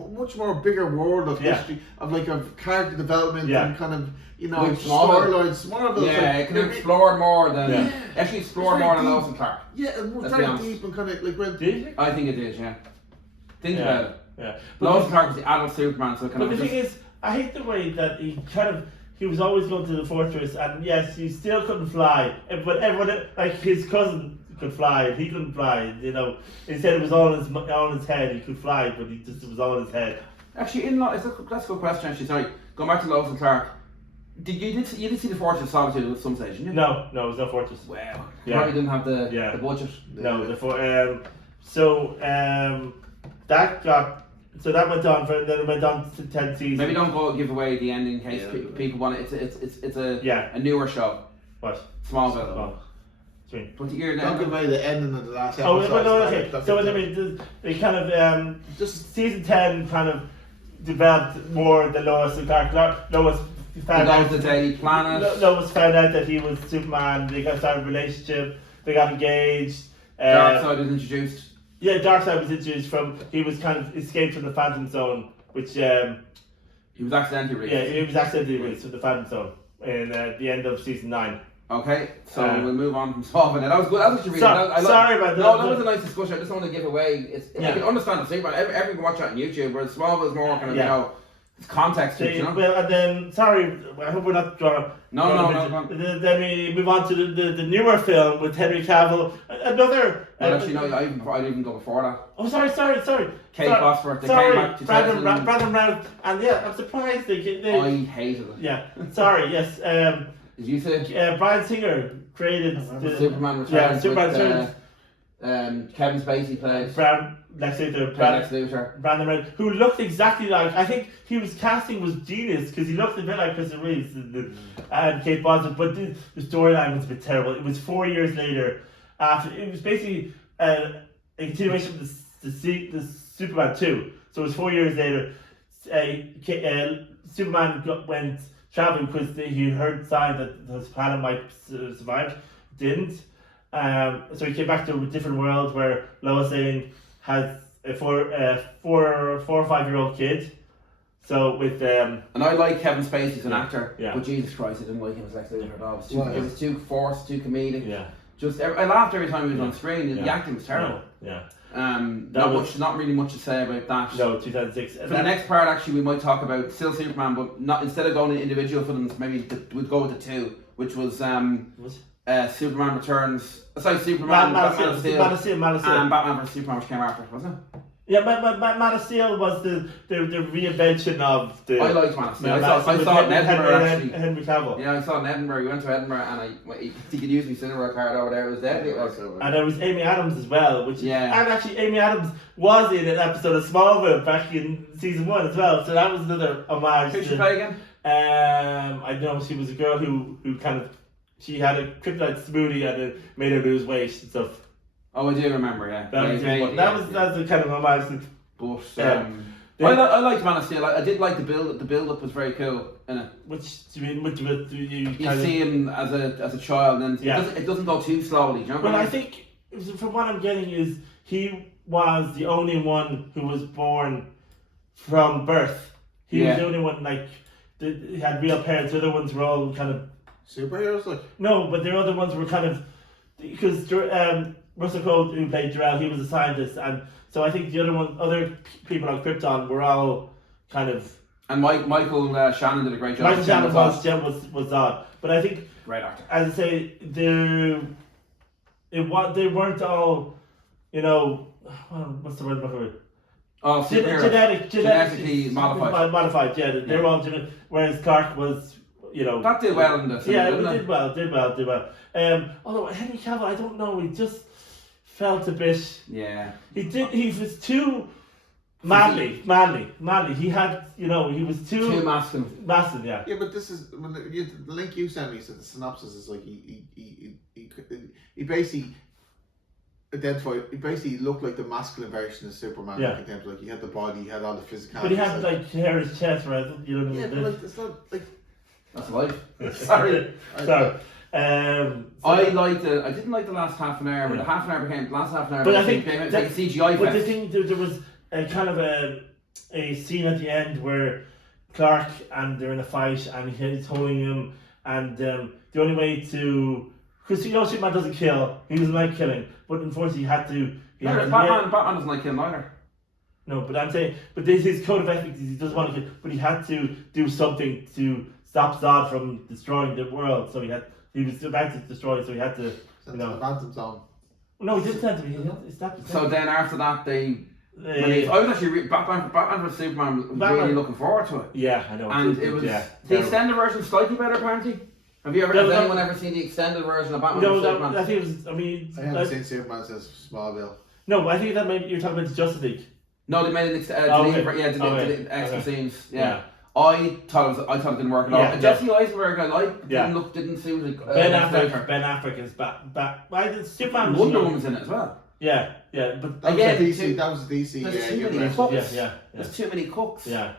much more bigger world of history of character development and kind of storylines. Smallville. Yeah, it can explore more than actually explore more than Lois and Clark. Yeah, it was very deep and kind of like when. Did you? I think it is. Yeah. Think about it. Yeah. Lois and Clark was the adult Superman, so kind of. But the thing is, I hate the way that he was always going to the fortress, and yes, he still couldn't fly. But everyone, like his cousin, could fly, and he couldn't fly. He said it was all in his head. He could fly, but it was all in his head. Actually, that's a good question. Actually, sorry, going back to Lois and Clark. You did see the Fortress of Solitude at some stage, didn't you? No, it was no fortress. Wow. Probably didn't have the budget. No, that went on then it went on to 10 seasons. Maybe don't go give away the ending in case people want it. It's a newer show. What? Smallville. Don't give away the ending of the last episode. Oh, no, okay. So they kind of just season 10 kind of developed more the Lois and Clark. Lois found out the Daily Planet. Lois found out that he was Superman. They got started a relationship. They got engaged. Darkseid was introduced. Yeah, Darkseid was introduced he was kind of escaped from the Phantom Zone, which he was accidentally released. Yeah, he was accidentally released from the Phantom Zone in the end of season 9. Okay, so we'll move on from solving it. That was good. That was actually really good. Sorry about that. No, that was a nice discussion. I just want to give away. I can understand the Superman. Everyone can watch that on YouTube. Whereas Smallville is more kind of, you know, it's context to it, you know? Well, and then, sorry, I hope we're not drawing. No. Then we move on to the newer film with Henry Cavill. Another. Well, actually, no, I'd even go before that. Oh, sorry. Kate Bosworth, they came back to Brandon Routh, and yeah, I'm surprised they I hated it. Yeah, sorry, yes. Did you say? Bryan Singer created the Superman Returns. Yeah, Superman Returns. Kevin Spacey played. Lex Luthor. Brandon Routh, who looked exactly like. I think his casting was genius because he looked a bit like Christopher Reeves and Kate Bosworth, but the storyline was a bit terrible. It was 4 years later. After it was basically a continuation of the Superman 2. So it was 4 years later. Superman went traveling because he heard signs that his planet might survive. Didn't. So he came back to a different world where Lois Lane has a 4 or 5 year old kid. So with and I like Kevin Spacey as an actor, yeah. but Jesus Christ, I didn't like him as Lex Luthor at all. It was too forced, too comedic. Yeah. I laughed every time he was on screen. The acting was terrible. Yeah. Not really much to say about that. No, 2006. For the next part, actually, we might talk about still Superman, but not instead of going to individual films, maybe we'd go with the two, which was Superman Returns. Sorry, Superman, Man of Steel, and Batman vs Superman, which came after, wasn't it? Yeah, Man of Steel was the reinvention of the. I liked Man of Steel. I saw it in Edinburgh actually. Henry Cavill. Yeah, I saw it in Edinburgh. We went to Edinburgh and he could use my cinema card over there. It was deadly. And there was Amy Adams as well, and actually Amy Adams was in an episode of Smallville back in season 1 as well. So that was another homage. Who'd she play again? I know she was a girl who kind of she had a kryptonite smoothie and it made her lose weight and stuff. Oh, I do remember, yeah. That's the kind of homage. But I liked Man of Steel. I did like the build. The build up was very cool in it. Which do you mean? You see him as a child, and it doesn't go too slowly. Do you know what I mean? I think from what I'm getting is he was the only one who was born from birth. He was the only one he had real parents. The other ones were all kind of superheroes, like. No, but the other ones were kind of because Russell Crowe, who played Jor-El, he was a scientist, and so I think the other people on Krypton were all kind of. And Michael Shannon did a great job. Michael Shannon was odd, but I think great actor. As I say, they weren't all, what's the word for it? Oh, genetically modified. Modified, yeah. They were all genetic, whereas Clark was. That did well in this. Yeah, it did well. Although Henry Cavill, I don't know, he just felt a bit. Yeah. He was too manly. He had, he was too masculine. Masculine, yeah. Yeah, but this is the link you sent me. Said the synopsis is like he basically identified. He basically looked like the masculine version of Superman. Yeah. In terms of, he had the body, he had all the physicality. But he had hair in his chest, right? Yeah, but it's not like. That's life. Sorry. I liked it. I didn't like the last half an hour, but the last half an hour. But I think became like a CGI. But the thing, there was a kind of a scene at the end where Clark and they're in a fight and he's holding him, and the only way to, because Superman doesn't kill, he doesn't like killing, but unfortunately he had to. Batman doesn't like killing either. No, but I'm saying, but his code of ethics is he doesn't want to kill, but he had to do something to stop Zod from destroying the world. So he was about to destroy it, so he had to. Phantom Zone. No, he didn't send him. He stopped. So then after that, I was actually Batman vs Superman. Really looking forward to it. Yeah, I know. And it was the extended version slightly better, apparently. Have anyone ever seen the extended version of Batman vs Superman? I think it was. I haven't seen Superman since Smallville. No, I think that you're talking about the Justice League. No, they made it extra scenes. Yeah. I thought it didn't work at all. Jesse Eisenberg I liked, didn't seem like Ben Affleck is back. Why did Superman? Wonder Woman's in it as well. Yeah, but that was DC. There's too many cooks. There's too many cooks. Yeah,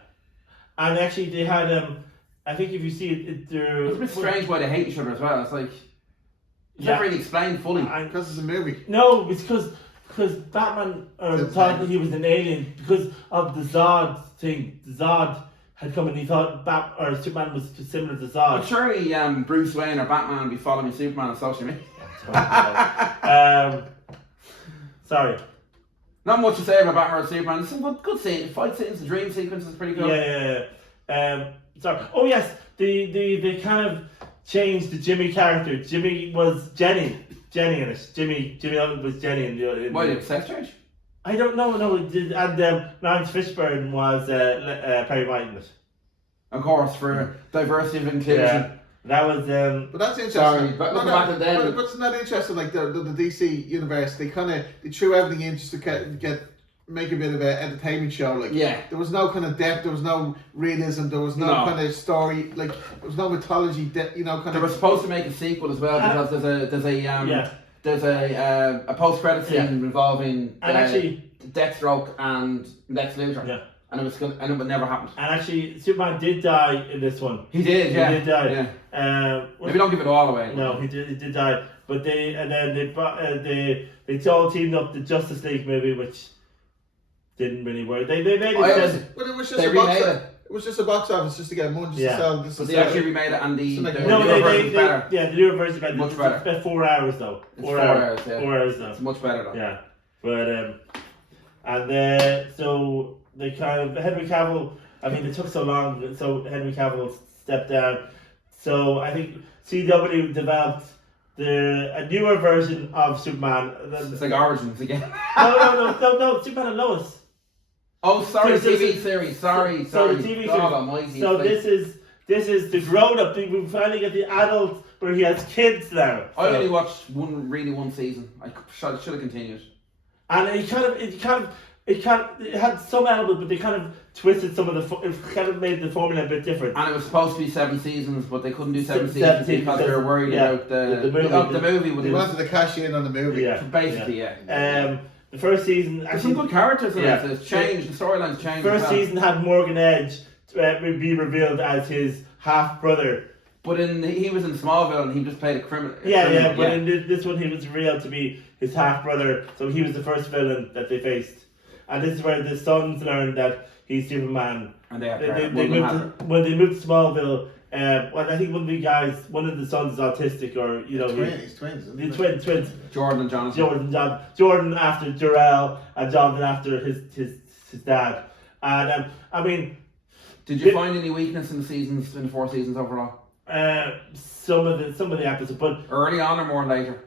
and actually they had I think if you see it, it's a bit strange why they hate each other as well. It's like it's not really explained fully. Because it's a movie. No, it's because Batman thought that he was an alien because of the Zod thing. The Zod had come and he thought Superman was similar to But Zod. surely Bruce Wayne or Batman would be following Superman on social media. Sorry. Not much to say about Batman or Superman. There's some good scenes, fight scenes, the dream sequence is pretty good. Yeah. Sorry. Oh yes, they kind of changed the Jimmy character. Jimmy was Jenny in it. Jimmy was Jenny in the. Why did it sex change? I don't know. No, it did, and Lawrence Fishburne was Perry White in it. Of course, for diversity of inclusion. Yeah. That was But that's interesting. Sorry, but looking back at then. But it's not interesting. Like the DC universe, they threw everything in just to make a bit of an entertainment show. Like there was no kind of depth, there was no realism, there was no kind of story. Like there was no mythology. They were supposed to make a sequel as well because there's a post credit scene involving Deathstroke and Lex Luthor. Yeah. And it never happened. And actually, Superman did die in this one. He did, yeah. He did die. Yeah. Maybe don't give it all away. No, he did die. But they all teamed up the Justice League movie, which didn't really work. They made it. But it was just it was just a box office just to get money to sell. But they actually remade it, and the newer version is better. Yeah, the newer version is better. Much better. It's about 4 hours though. It's 4 hours. Yeah. 4 hours though. It's much better though. Yeah, but so. They kind of Henry Cavill. I mean, it took so long, so Henry Cavill stepped down. So I think CW developed a newer version of Superman. It's like Origins again. No, Superman and Lois. Oh, sorry, TV series. Sorry. So the TV series. Almighty. So this is the grown-up thing. We finally get the adult where he has kids now. I only watched one season. I should have continued. And it had some elements, but they kind of twisted some of it kind of made the formula a bit different. And it was supposed to be 7 seasons, but they couldn't do 7 seasons because they were worried about the movie. They wanted to cash in on the movie. Yeah. Basically, yeah. The first season... There's some good characters in it. It's changed, the storyline's changed. First season had Morgan Edge be revealed as his half-brother. But he was in Smallville and he just played a criminal. But in this one he was revealed to be his half-brother, so he was the first villain that they faced. And this is where the sons learned that he's Superman. And when they moved to Smallville, I think one of the sons is autistic, or he's twins. Twins. Jordan and Jonathan. Jordan after Jor-El, and Jonathan after his dad. And I mean, did you find any weakness in the 4 seasons overall? Some of the episodes, but early on or more later.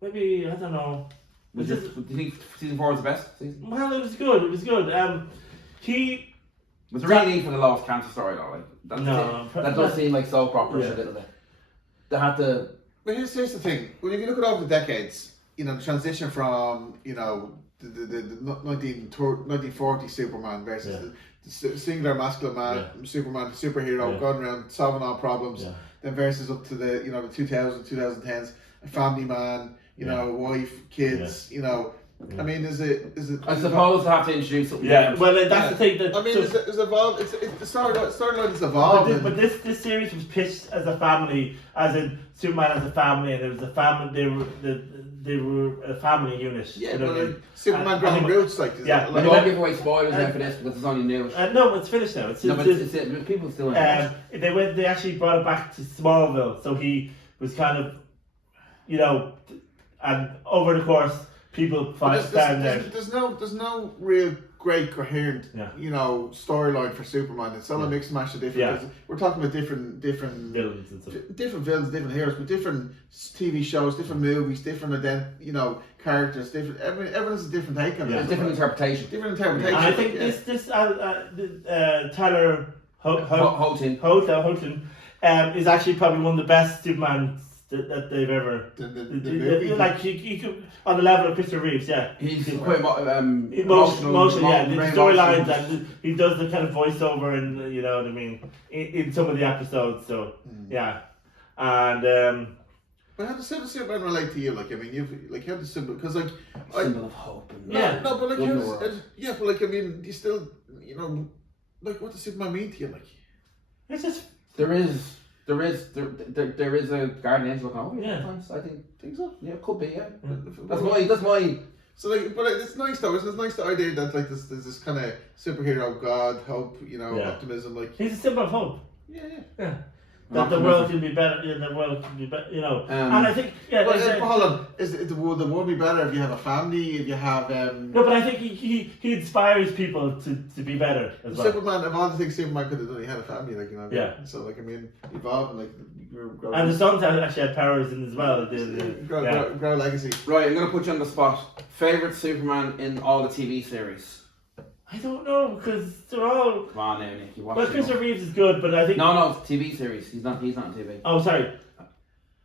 Maybe I don't know. Do you think season 4 was the best season? Well, it was good. It was good. Was there really need for the Lost Cancer story though? That does seem like soap opera a little bit. They had to. But here's the thing. Well, if you look at over the decades, the transition from the 1940 Superman versus the singular masculine man, Superman, superhero, going around solving all problems, then versus up to the the 2010s, a family man. Wife, kids, I mean, is it? I suppose they have to introduce something. Yeah, well, that's the thing. I mean, it's evolved. The storyline is evolved. But this series was pitched as a family, as in Superman as a family, and it was a family. They were a family unit. Yeah, Superman ground roots, like. Yeah, we won't give away spoilers now for this because it's only news. No, it's finished now. But people still. They actually brought it back to Smallville, so he was kind of, and over the course, people stand there. There's no real great coherent, storyline for Superman. It's all a mix and mash of different. Yeah. We're talking about different villains and stuff. Different villains, different heroes, but different TV shows, different movies, different characters. Different. Everyone's a different take on it. Different interpretation. And I think this Tyler Hoechlin is actually probably one of the best Superman that they've ever. The movie. Like he could, on the level of Christopher Reeves, he's quite emotional, the storylines, and he does the kind of voiceover, and you know what I mean, in some of the episodes. So and. But how does Superman relate to you? Like, I mean, how does symbol? Because symbol of hope. I mean, you still, what does Superman mean to you? Like, it's just there is a guardian angel looking over you. Yeah. Sometimes I think so. Yeah, it could be. Yeah, that's my So like, but it's nice though. It's nice the idea that like there's this kind of superhero god hope, optimism. Like he's a symbol of hope. Yeah. That the world can be better. The world can be better. And I think but hold on, will the world be better if you have a family? If you have No, but I think he inspires people to be better as well. Superman, of all the things Superman could have done, he had a family, Yeah. So evolving, and the sons actually had powers in as well. Grow legacy. Right, I'm gonna put you on the spot. Favorite Superman in all the TV series? I don't know because they're all. Come on now, Nick. You watch. Well, Christopher Reeves is good, but I think. No, TV series. He's not on TV. Oh, sorry.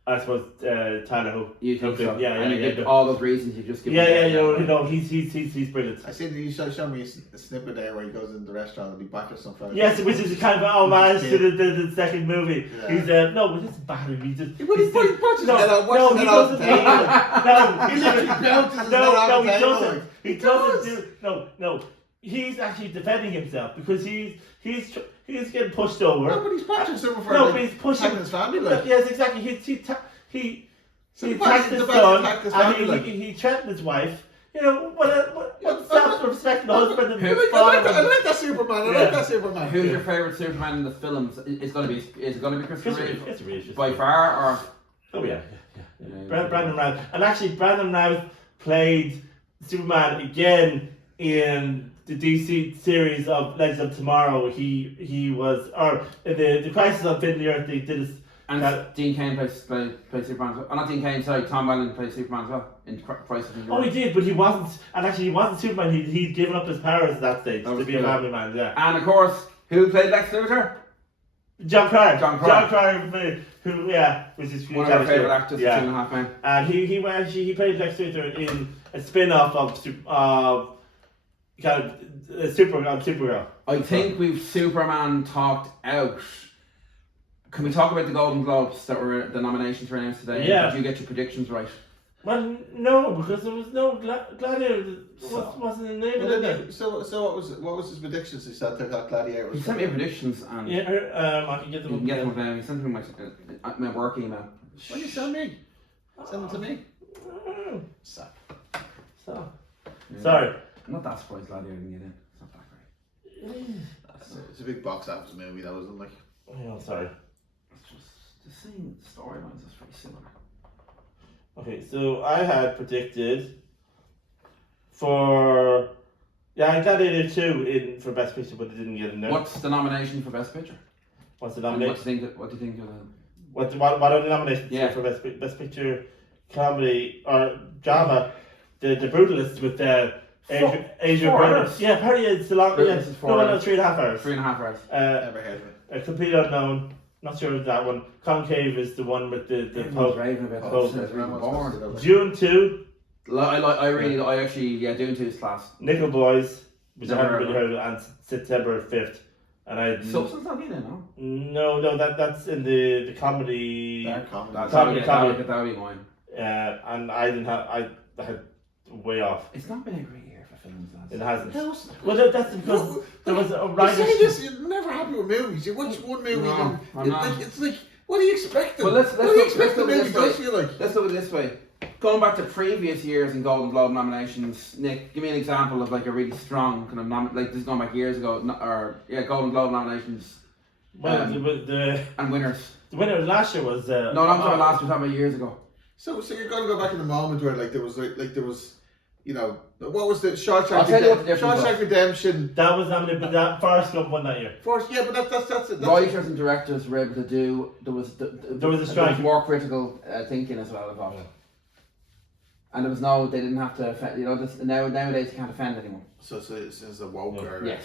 I suppose Tyler Hope. You think so? Yeah. All those reasons you just give. He's brilliant. I see that you showed me a snippet there where he goes in the restaurant and he batters some fellas. Yes, which is kind of homage to the second movie. Yeah. He's no, but it's battery. He just. He punches his head out. No, he doesn't. He literally bounces his head off the table. He doesn't do. No. He's actually defending himself because he's getting pushed over. No, but he's punching someone for but he's pushing his family. Like. Yes, exactly. He attacked his son and he threatened his wife. What stops respecting the husband and the father? I like that Superman. Who's your favourite Superman in the films? Is it going to be Christopher Reeve? It's Reeve. By far, or? Oh yeah. Brandon Routh, and actually Brandon Routh played Superman again in the DC series of Legends of Tomorrow. He was, or the Crisis on Infinite Earth. They did this. And Dean Cain plays Superman. Oh, not Dean Cain. Sorry, Tom Welling plays Superman as well in Crisis on Infinite Earth. Oh, he did, but he wasn't. And actually, he wasn't Superman. He'd given up his powers at that stage to be a family man. Yeah. And of course, who played Lex Luthor? John Cryer, which is one of our favourite actors. Yeah. 2.5 Men. And he played Lex Luthor in a spin-off of Supergirl. I think we've Superman talked out. Can we talk about the Golden Globes that were the nominations were announced today? Yeah. Did you get your predictions right? Well, no, because there was no Gladiator. Wasn't in there. So what was his predictions? He said that Gladiator. He sent me predictions and I can get them. You can get them down. He sent them my work email. Why you send me? Send them to me. So. Sorry. I'm not that surprised Gladiator didn't get in. It's not that great. It's a big box office movie, that wasn't like. Sorry. It's just the same storylines is very similar. Okay, so I had predicted for Gladiator 2 for Best Picture, but it didn't get in there. What's the nomination for Best Picture? What's the nomination? What do you think of the? What are the nominations for Best Picture, comedy or drama? The Brutalists with Adrian Brody. Yeah, apparently it's a long. Yeah, 3.5 hours. 3.5 hours. Never heard of it. A Complete Unknown. Not sure of that one. Concave is the one with the Pope. June 2. I actually June 2 is class. Nickel Boys, which I haven't really heard of, and September 5th. And Substance not in it, no? No, that's in the comedy. Comedy. That would be mine. And I didn't have. I had way off. It's not been a great year for films, lads. It hasn't. Well, that's because there was a writer. You're never happy with movies. You watch one movie and it's like, what do you expect? Well, let's what do you expect the movie does feel like? Let's look at it this way. Going back to previous years in Golden Globe nominations, Nick, give me an example of like a really strong kind of like this is going back years ago, Golden Globe nominations. Well, and winners. The winner last year was. No, I'm talking about last year. I'm talking about years ago. So you're going to go back in the moment where there was. What was the Shawshank Redemption? That was nominated, but that Forrest Gump won that year. But that's it. Writers and directors were able to do. There was a strike. There was more critical thinking as well involved. Yeah. And there was they didn't have to offend. Nowadays you can't offend anyone. So it's a woke or yes.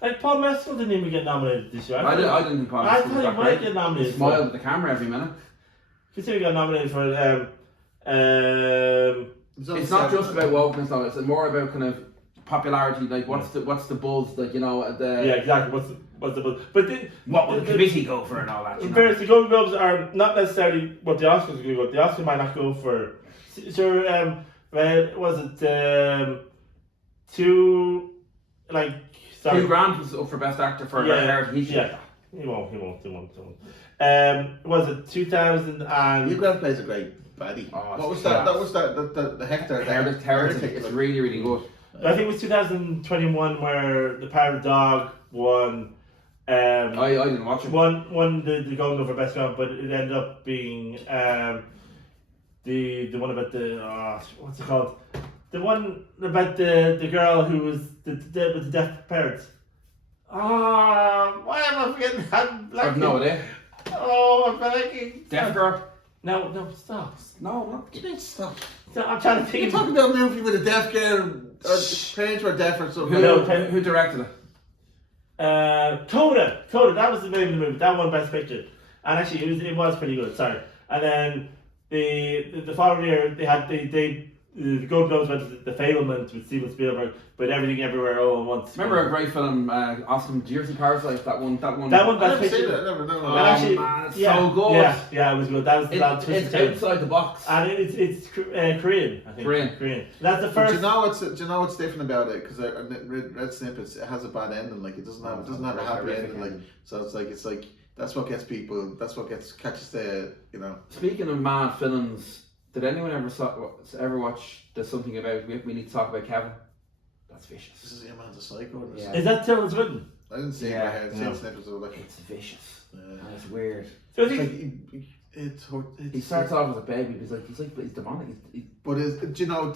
Like Paul Mescal didn't even get nominated this year. I didn't think Paul Mescal thought he might get nominated. He smiled at the camera every minute. He got nominated for it's not just about wokeness though. It's more about kind of popularity. Like what's the buzz? Like exactly. What's the buzz? But what will the committee go for and all that? In fairness, the Golden Globes are not necessarily what the Oscars are going to go. The Oscar might not go for. Sure. Was it 2 like? Sorry. Hugh Grant was up for Best Actor for Heritage. Yeah. He won't. Was it 2000 and? Hugh Grant plays a great Baddy. Oh, What was it's that? class. That was the Hector. Heretic. It's really, really good. I think it was 2021 where the Power of the Dog won. I didn't watch it. Won the Golden Globe for best film, but it ended up being the one about the what's it called? The one about the girl who was with the deaf parents. Why am I forgetting? I'm I have no idea. I'm blanking. Deaf girl? No, stop. No, not. You need to stop. So I'm trying to You're think. talking about a movie with a deaf girl, or parents were deaf or something. Who directed it? Coda. That was the name of the movie. That won Best Picture, and actually it was pretty good. Sorry. And then the following year they had the Golden Globes went to The Fabelmans with Steven Spielberg, but Everything Everywhere All at Once. Remember a great film, Austin Ciaran Parasite? That one. That one I Best never seen Picture. it. Never. Oh, actually, man, it's yeah, so good. Yeah, it was good. That was the last It's outside the box. and it's Korean, I think. Korean. That's the But first. do you know what's different about it? Because I read snippets. It has a bad ending. Like it doesn't have a happy ending. Like so, it's like that's what gets people. That's what catches the Speaking of mad films, did anyone ever watch There's Something About We Need to Talk About Kevin? That's vicious. This is Your Man's a Psycho. Yeah. Is that Tilda Swinton? I didn't see it. Yeah, I had seen snippets of it. Like It's vicious. yeah. And it's weird. So I It's think like He starts off as a baby, but he's demonic. But do you know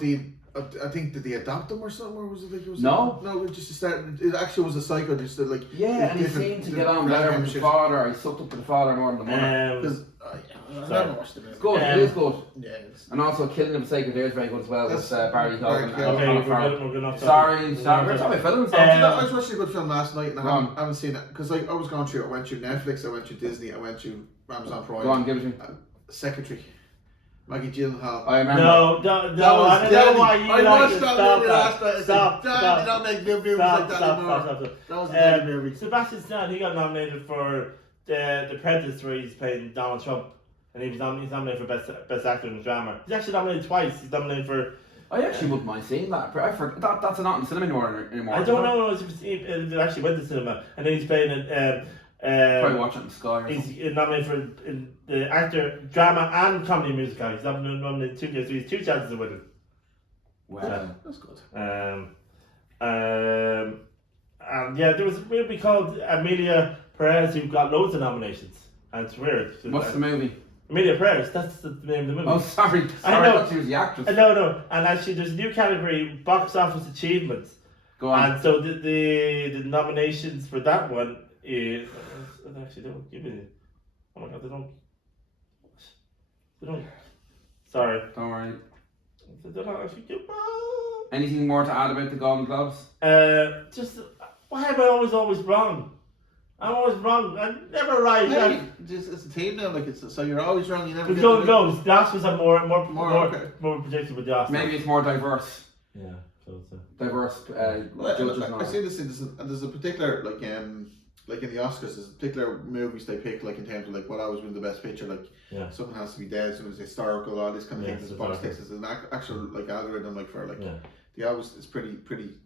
I think did they adopt him or something, or was it like No. No, it just started. It actually was a psycho. Just that, like Yeah, and he seemed to get on better with the father. He sucked up to the father more than the mother. Because I never watched the movie. It's good. It is good. Yeah. And also Killing Him for Sake of Deer is very good as well. With Barry Keoghan. and Keoghan. okay, Colin we're Farrell. good enough. Sorry. We're talking about films. I was watching a good film last night and Go I on. haven't seen it because I was going through it. I went through Netflix, I went through Disney, I went through Amazon Prime. Go on, give it to me. Secretary. Maggie Gyllenhaal. I remember. No, That was I don't know why you I like watched it. that Stop movie last night. that. Stop. They don't make new movies like that anymore. Stop. That was a dead movie. Sebastian Stan, he got nominated for the Apprentice, where he's playing Donald Trump, and he's nominated for best actor in a drama. He's actually nominated twice. He's nominated for. I actually wouldn't mind seeing that. I forgot that's not in the cinema anymore. I don't know if it actually went to cinema, and then he's playing it. Probably watch it in Sky or something. He's nominated for the actor, drama, and comedy musical. He's nominated 2 years, so he's 2 chances of winning. Wow. That's good. Yeah, there was a movie called Amelia Perez who got loads of nominations, and it's weird. What's the movie? Amelia Perez, that's the name of the movie. Oh, sorry. I I know. thought she was the actress. No, and actually there's a new category, box office achievements, Go on. and so the nominations for that one is. They actually don't give me. Oh my god, they don't. Sorry. Don't worry. They don't actually give. Anything more to add about the Golden Globes? Just why am I always wrong? I'm always wrong. I'm never right. Hey, it's a team now. Like so you're always wrong. You never The get Golden it. Globes, the Oscars are more okay. predictable with the Oscars. Maybe it's more diverse. Yeah. So it's Diverse Well, judges and all I that. see this. There's a particular like in the Oscars, there's particular movies they pick like in terms of like what always win the best picture. Like something has to be dead, something's historical, all this kind of thing. There's box text. There's an actual like algorithm like for like the always it's pretty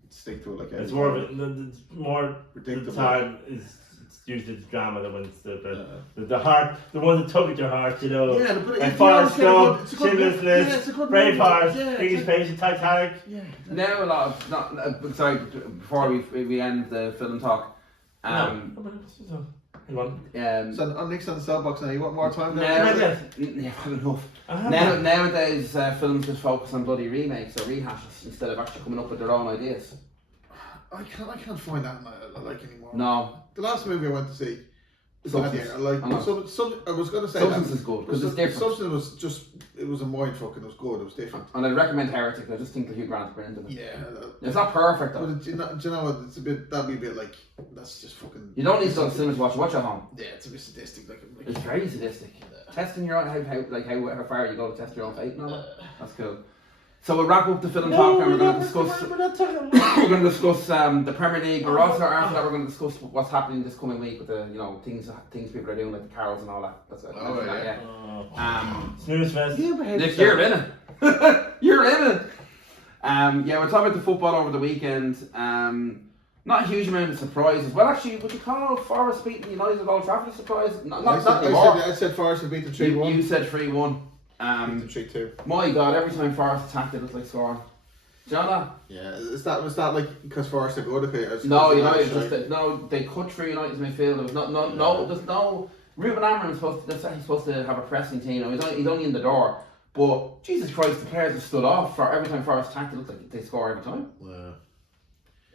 stick to it. Like it's more of it's more predictable. the time is it's usually the drama that wins the heart, the one that tug at your heart, you know. Yeah, but like Forrest Gump, Schindler's it's List, a good Braveheart, movie. English Patient, Titanic. Yeah. Now a lot of sorry, before we end the film talk. Hang on. So I'm next on the cell box now. You want more time? Yeah, enough. Nowadays, films just focus on bloody remakes or rehashes instead of actually coming up with their own ideas. I can't find that I like anymore. No. The last movie I went to see is Substance. I like I know. I was gonna say Substance that, is good but because it's different. Substance it was a mind fuck and it was good. It was different. And I'd recommend Heretic. I just think the Hugh Grant's brilliant in it. Yeah. It's not perfect though. But do you know what? It's a bit. That'd be a bit like that's just fucking. You don't need to go to cinema to watch at home. Yeah, it's a bit sadistic. Like It's very sadistic. Testing your own how far you go to test your own fate and all that. That's cool. So we'll wrap up the film talk and we're going to discuss. We're not talking. We're going to discuss the Premier League. But also after that, we're going to discuss what's happening this coming week with the things people are doing like the carols and all that. That's it. Snooze fest. Nick, you're in it. You're in it. We're talking about the football over the weekend. Not a huge amount of surprises. Well, actually, would you call Forest beating United at Old Trafford a surprise? Not anymore. I said Forest would beat the 3-1. You said 3-1. 3-2. My God, every time Forest attacked, it looked like scoring. Do you know that? Yeah, was that like because Forest are good? Okay, No, United they cut through United's midfield. There was no. Ruben Amorim was supposed to have a pressing team. He's only in the door. But Jesus Christ, the players have stood off for every time Forest attacked. It looks like they score every time. Yeah.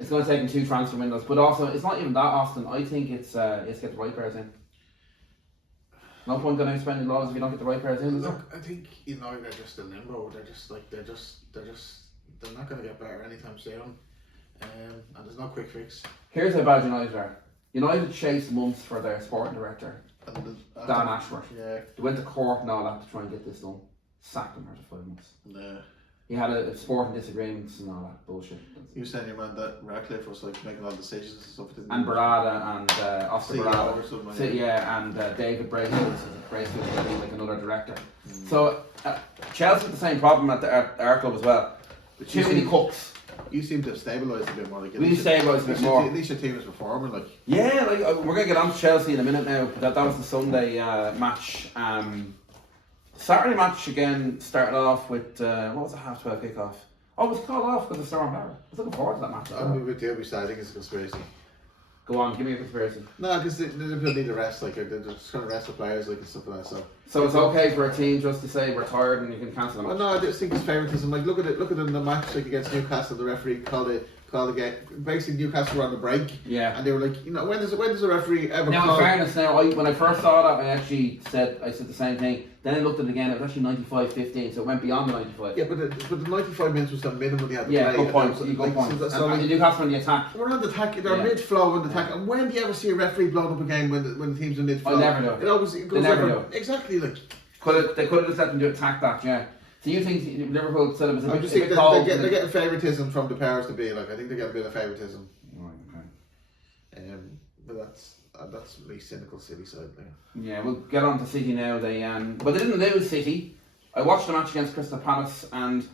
It's going to take them 2 transfer windows, but also it's not even that, Austin. I think it's get the right players in. No point going out spending loads if you don't get the right players in. Look, I think United are just in limbo. They're not going to get better anytime soon. And there's no quick fix. Here's how bad United are. United chased months for their sporting director, Dan Ashworth. Yeah. They went to court and all that to try and get this done. Sacked him after 5 months. Yeah. He had a sporting disagreements and all that bullshit. You were saying your man that Radcliffe was like making all decisions and stuff. And Barada and Oscar Barada. Or something, and David Bracefield will be like another director. So Chelsea had the same problem at our club as well. Too many cooks. You seem to have stabilised a bit more. Like, We stabilised a bit more. At least your team is performing. Like. Yeah, like we're gonna get on to Chelsea in a minute now. But that was the Sunday match. Saturday match again started off with what was it, 12:30 kickoff? Oh, it was called off because of Storm Barra. I was looking forward to that match. I'm with you, I think it's a conspiracy. Go on, give me a conspiracy. No, because they need a rest. Like they're just trying to rest the players, like and stuff like that. So it's okay for a team just to say we're tired and you can cancel the match. No, I just think it's favouritism. Like look at it in the match like against Newcastle. The referee called the game. Basically, Newcastle were on the break. Yeah. And they were like, when does the referee ever? Now, in fairness, when I first saw that, I said the same thing. Then I looked at it again. It was actually 95-15, so it went beyond the 95. Yeah, but the 95 minutes was the minimum they had to play. Yeah, good point. Good point. And Newcastle on the attack. We're on the attack. They're mid-flow on the attack. And when do you ever see a referee blowing up a game when the team's in mid-flow? I never know. It always goes they never over. know. Exactly, like. They could have just let them attack that, yeah. So you think Liverpool said it was a bit think cold? They're getting favouritism from the powers to be. Like I think they get a bit of favouritism. Right, okay. But that's really cynical City side there. Yeah, we'll get on to City now. They didn't lose City. I watched the match against Crystal Palace and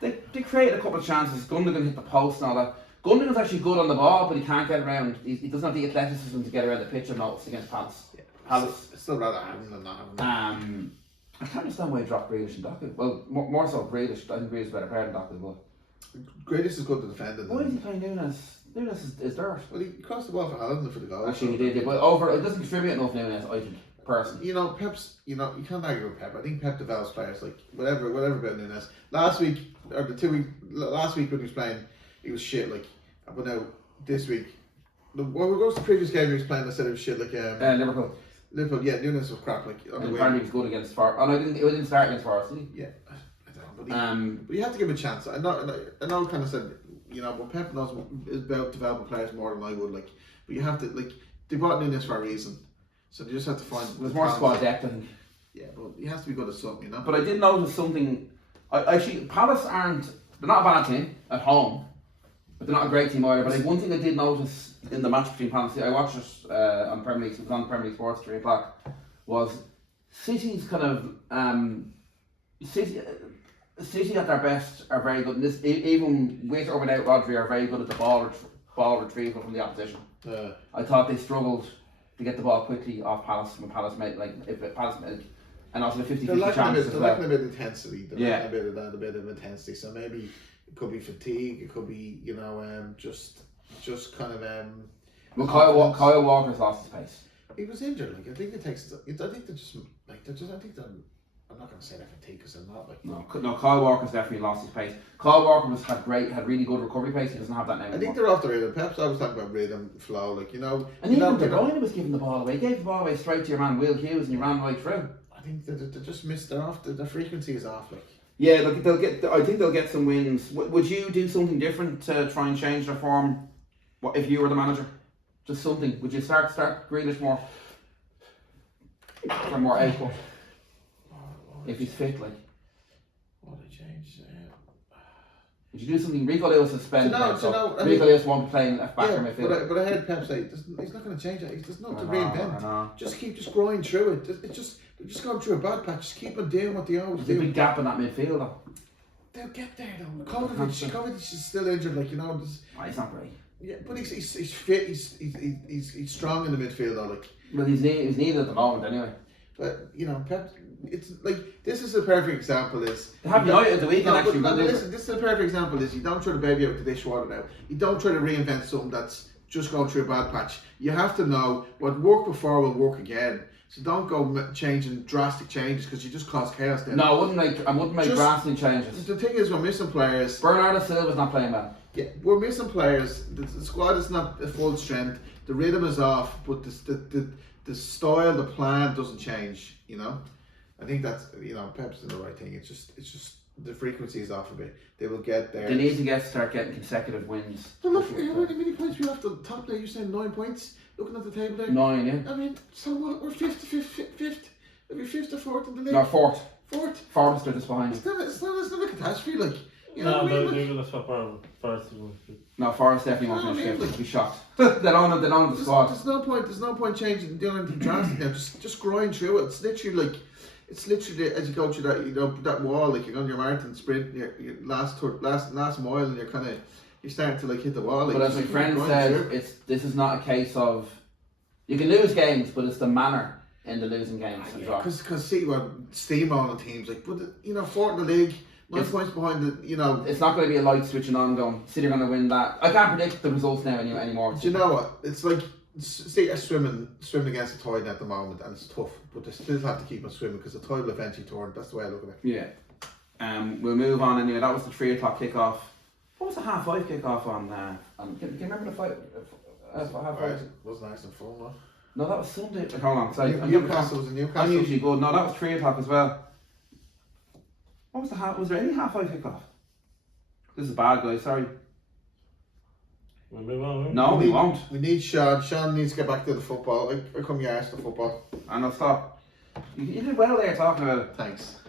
they created a couple of chances. Gundogan hit the post and all that. Gundogan's actually good on the ball, but he can't get around. He doesn't have the athleticism to get around the pitch or notice against Palace. Yeah. Palace. It's still rather having than not having. I can't understand why he dropped Grealish and Dockett. Well, more so Grealish. I think Grealish is a better player than Dockett, but Grealish is good to defend. Why is he playing Nunes? Nunes is dirt. Well, he crossed the ball for Haaland for the goal. Actually, he did, but it doesn't contribute enough Nunes, I think, personally. Pep's. You can't argue with Pep. I think Pep develops players like whatever about Nunes. Last week when he was playing, he was shit. Like, but now this week, what was the previous game he was playing? I said it was shit. Like Liverpool, yeah, Nunes was crap. Like, and apparently he was good against Forest. Oh no, it didn't start against Forest, did he? Yeah, I don't know. But you have to give him a chance. I know, kind of said, but Pep knows about developing players more than I would. Like, but you have to they brought Nunes for a reason, so they just have to find. There's more squad depth, I think. Yeah, but he has to be good at something, But I did notice something. Palace they're not a bad team at home, but they're not a great team either. But one thing I did notice in the match between Palace, I watched it on Premier League. It was on Premier League Sports 3 o'clock. Was City's kind of City at their best are very good. And this, even with or without Rodri, are very good at the ball retrieval from the opposition. I thought they struggled to get the ball quickly off Palace when Palace made and also the 50-50 chances as well. They're lacking a bit of intensity. They're lacking a bit of intensity. So maybe it could be fatigue. It could be just kind of. Well, Kyle Walker's lost his pace. He was injured. Like I think it takes. I think they're just like they're just. I think they're. I'm not going to say they're fatigue because they're not. Like no. Kyle Walker's definitely lost his pace. Kyle Walker had really good recovery pace. He doesn't have that now. I think they're off the rhythm. Perhaps I was talking about rhythm, flow, like And even De Bruyne was giving the ball away. He gave the ball away straight to your man Will Hughes, and he ran right through. I think they just missed. They're off. The frequency is off. Like. Yeah, I think they'll get some wins. Would you do something different to try and change their form? What if you were the manager? Just something. Would you start Grealish more for more output? If he's fit, like. What did change? Would you do something? Rico Lewis suspended. Rico Lewis won't be playing left back or midfield. But I heard Pep say he's not going to change it. There's nothing to reinvent. Just keep growing through it. They're just going through a bad patch. Just keep on doing what they always do. There's a big gap in that midfield, though. They'll get there though. Kovacic is still injured. Like he's not great. Yeah, but he's fit. He's strong in the midfield though. Like. Well, he's needed at the moment anyway. But Pep it's like this is a perfect example. Is They have United the weekend actually. Listen, this is a perfect example. Is you don't throw the baby out with the dishwater now. You don't try to reinvent something that's just going through a bad patch. You have to know what worked before will work again. So don't go changing drastic changes because you just cause chaos then. No, I wouldn't make drastic changes. The thing is, we're missing players. Bernardo Silva's not playing well. Yeah, we're missing players. The squad is not at full strength. The rhythm is off, but the style, the plan doesn't change. You know, I think that's Pep's doing the right thing. It's just the frequency is off a bit. They will get there. They need to start getting consecutive wins. But look, how many points we have to the top there? You're saying 9 points. Looking at the table there. 9, yeah. I mean, so what? We're fifth. Maybe fifth or fourth in the league. No, fourth. Fourth are just behind. It's not a catastrophe, like. You know No, what I mean? they're going to swap around first. No, Forest definitely won't finish fifth. I'd be shocked. they don't have the squad. There's no point changing, doing anything drastic now. Just grind through it. It's literally as you go through that that wall, like you're on your marathon sprint, your last mile, and you're starting to hit the wall. Like, but as my friend said, this is not a case of you can lose games, but it's the manner in the losing games. Because City were steamrolling teams, but fourth in the league. 9 points behind it's not going to be a light switching on going, City are going to win that. I can't predict the results now anymore. Do you know what? It's like City are swimming against the tide at the moment, and it's tough, but they still have to keep on swimming because the tide will eventually turn. That's the way I look at it. Yeah. We'll move on anyway. That was the 3 o'clock kickoff. What was the 5:30 kickoff on? Can you remember the 5:30? Wasn't Arsenal full, no? No, that was Sunday. Hold on, sorry. Newcastle was in Newcastle. I'm usually good. No, that was 3 o'clock as well. What was was there any 5:30 kickoff? This is bad, guys, sorry. We'll move on. No, we won't. We need Sean. Sean needs to get back to the football. I come here to football. And I'll stop. You did well there talking about it. Thanks.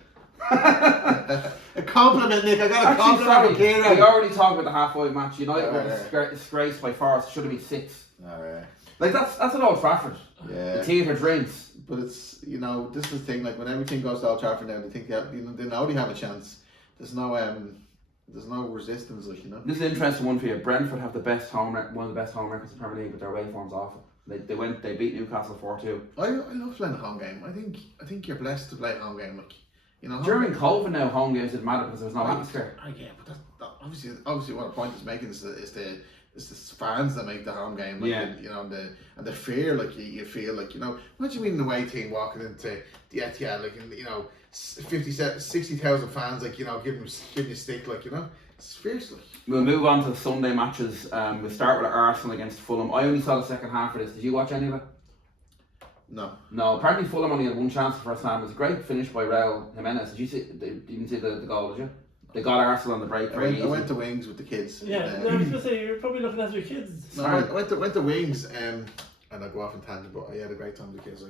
A compliment, Nick. I got a compliment. We already talked about the half-five match. United were disgraced by Forest. Should have been 6. Alright. Like that's an Old Trafford. Yeah. The theatre drinks. But it's this is the thing. Like when everything goes to Old Trafford now, they think they know they have a chance. There's no resistance, This is an interesting one for you. Brentford have one of the best home records in the Premier League, but their away form's awful. They beat Newcastle 4-2. I love playing a home game. I think you're blessed to play a home game. During COVID now, home games didn't matter because there was no atmosphere. Yeah, but that obviously what the point is making is the fans that make the home game. And the fear, you feel imagine being an away team walking into the Etihad, 60,000 fans, giving you a stick, it's fierce. We'll move on to the Sunday matches. We'll start with Arsenal against Fulham. I only saw the second half of this. Did you watch any of it? No. Apparently Fulham only had one chance the first time. It was a great finish by Raul Jimenez. Did you see the goal? Did you? They got Arsenal on the break. I went to Wings with the kids. Yeah, I was going to say you're probably looking at your kids. No, I went to Wings, and I go off in tangent, but I had a great time with the kids.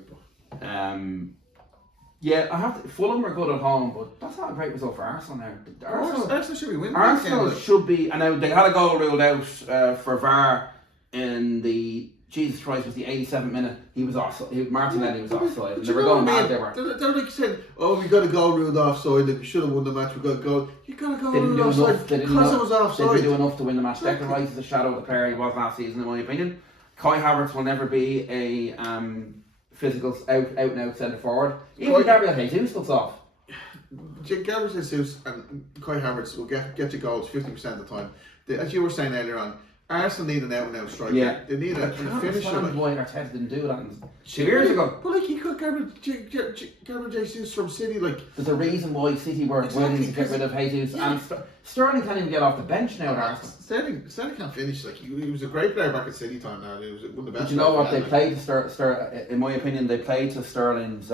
Yeah, Fulham were good at home, but that's not a great result for Arsenal now. Arsenal should be winning. Arsenal should be, and now they had a goal ruled out for VAR in the. Jesus Christ, was the 87th minute. He was offside. Martinelli was offside. They were going mad. They were like saying, "Oh, we got a goal ruled offside. We should have won the match. We got a goal. You got a goal ruled offside because it was offside." They didn't do enough to win the match. Declan Rice is a shadow of the player he was last season, in my opinion. Kai Havertz will never be a physical out and out centre forward. Even Gabriel Jesus looks off. Gabriel Jesus and Kai Havertz will get you goals 50% of the time. As you were saying earlier on, Arsenal need an out-and-out striker. Yeah. They need a finisher. Why Arteta didn't do that 2 years ago. But he got Gabriel Jesus from City. There's a reason why City were willing to get rid of Jesus. Yeah. And Sterling can't even get off the bench now at Arsenal. Sterling can't finish. He was a great player back at City time now. He was one of the best. But you know what? They played to in my opinion, they played to Sterling's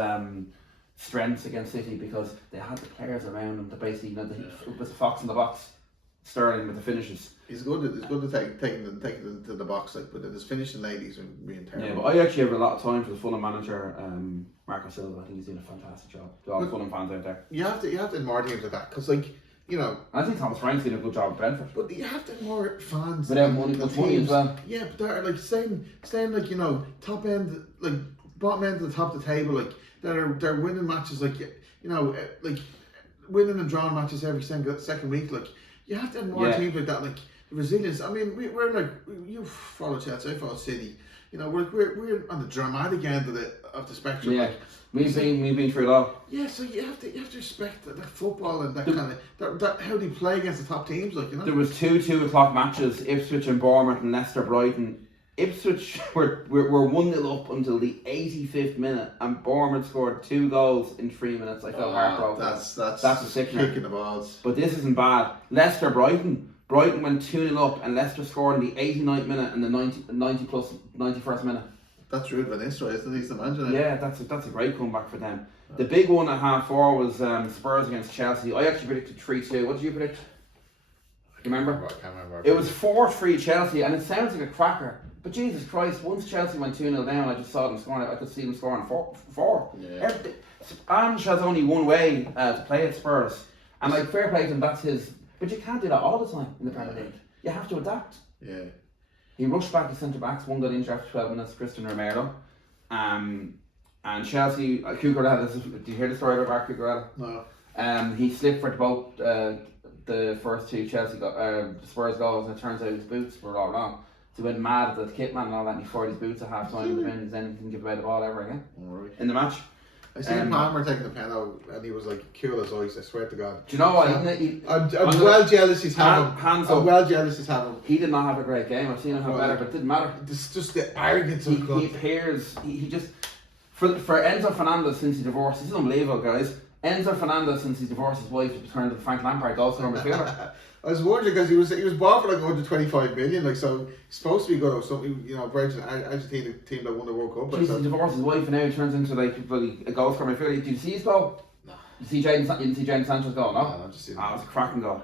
strengths against City because they had the players around them to basically, it was a fox in the box. Sterling with the finishes. He's good at taking them to the box, but his finishing ladies are being terrible. Yeah, but I actually have a lot of time for the Fulham manager, Marco Silva. I think he's doing a fantastic job. To all the Fulham fans out there. You have to admire teams like that because, I think Thomas Frank's doing a good job at Brentford. But you have to admire fans. Without money as well. Yeah, but they're staying top end, bottom end of the top of the table, they're winning matches, winning and drawing matches every second week, You have to have more teams like that, the resilience. I mean, we're you follow Chelsea, I follow City. you know, we're on the dramatic end of the spectrum. Yeah, like, we've been through it all. Yeah, so you have to respect that football and that kind of that how they play against the top teams, like, you know. There was 2 2 o'clock matches: Ipswich and Bournemouth and Leicester Brighton. Ipswich were 1-0 up until the 85th minute, and Bournemouth scored 2 goals in 3 minutes. I felt heartbroken. That's a sickener. Kicking the balls. But this isn't bad. Leicester Brighton went 2-0 up, and Leicester scored in the 89th minute and the 91st minute. That's Ruud van Nistelrooy, isn't he? He's the manager. Yeah, that's a great comeback for them. The big one at half-4 was Spurs against Chelsea. I actually predicted 3-2. What did you predict? You remember? I can't remember. It was 4-3 Chelsea, and it sounds like a cracker. But Jesus Christ, once Chelsea went 2-0 down, I just saw them scoring. I could see them scoring 4. Yeah. Ange has only one way to play at Spurs. And like, fair play to him, that's his. But you can't do that all the time in the Premier League. You have to adapt. Yeah. He rushed back his centre backs, one got injured after 12 minutes, Christian Romero. And Chelsea, Cucurella, did you hear the story about Cucurella? No. He slipped for both the first 2 Spurs goals, and it turns out his boots were all wrong. So he went mad at the kit man and all that, and he fired his boots at half time, and then he didn't give away the ball ever again in the match. I seen Palmer taking the penalty, and he was like cool as ice. I swear to God. Do you know what? I'm well jealous he's having. I'm well jealous he's having. He did not have a great game. I've seen him have better, but it didn't matter. It's just the arrogance of he appears. He just for Enzo Fernandez since he divorced. This is unbelievable, guys. Enzo Fernandez since he divorced his wife has turned to Frank Lampard goal-scorer midfielder. I was wondering because he was bought for like 125 million, like, so he's supposed to be good or something. You know, Argentina team that won the World Cup. He divorced his wife and now he turns into like a goal-scorer midfielder. Did you see his goal? No. You didn't see Jadon Sancho's goal? No. No, I just seen it was a cracking goal.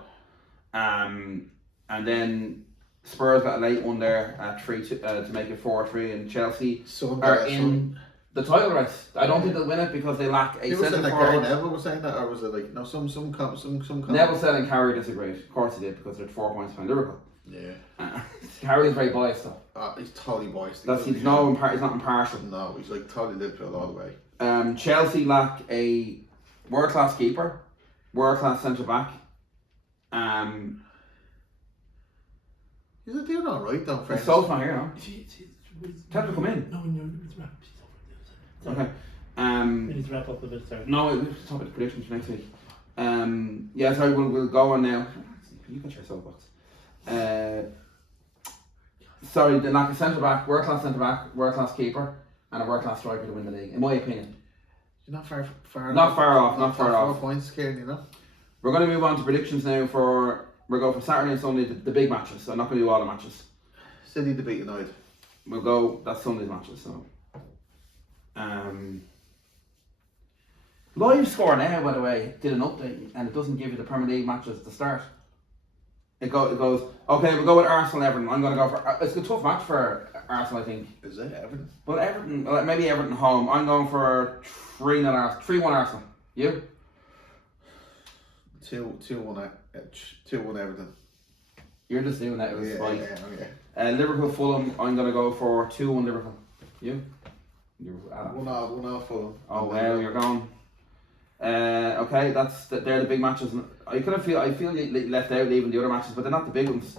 And then Spurs got a late one there at 3-2 to make it 4-3, and Chelsea are in the title race. I don't think they'll win it because they lack a centre forward. Neville was saying that, or was it like no? Some. Neville said and Carey disagreed. Of course he did, because they're 4 points behind Liverpool. Yeah. Carey is very biased though. He's totally biased. He's not impartial. No, he's like totally Liverpool all the way. Chelsea lack a world-class keeper, world-class centre back. He's doing all right though, friends. So's not here, no. Tell him to come in. No, Okay. We need to wrap up a bit, sorry. No, we'll talk about the predictions for next week. Yeah, sorry, we'll go on now. You got your soapbox. Sorry, the lack of centre back, world class keeper, and a world class striker to win the league, in my opinion. You're not far off. 4 points, Kieran, you know. We're going to move on to predictions now we'll go for Saturday and Sunday, the big matches. So I'm not going to do all the matches. City to beat United. We'll go, that's Sunday's matches, so. Live score now, by the way, did an update, and it doesn't give you the Premier League matches at the start. It goes, okay, we'll go with Arsenal Everton. I'm going to go for, it's a tough match for Arsenal, I think. Is it Everton? Well, maybe Everton home. I'm going for 3-1 Arsenal. You? 2-1 Everton. You're just doing that with spite. Yeah. Liverpool Fulham, I'm going to go for 2-1 Liverpool. You? 1-0 Fulham. Oh wow, you're going. Okay, they're the big matches. I feel left out leaving the other matches, but they're not the big ones.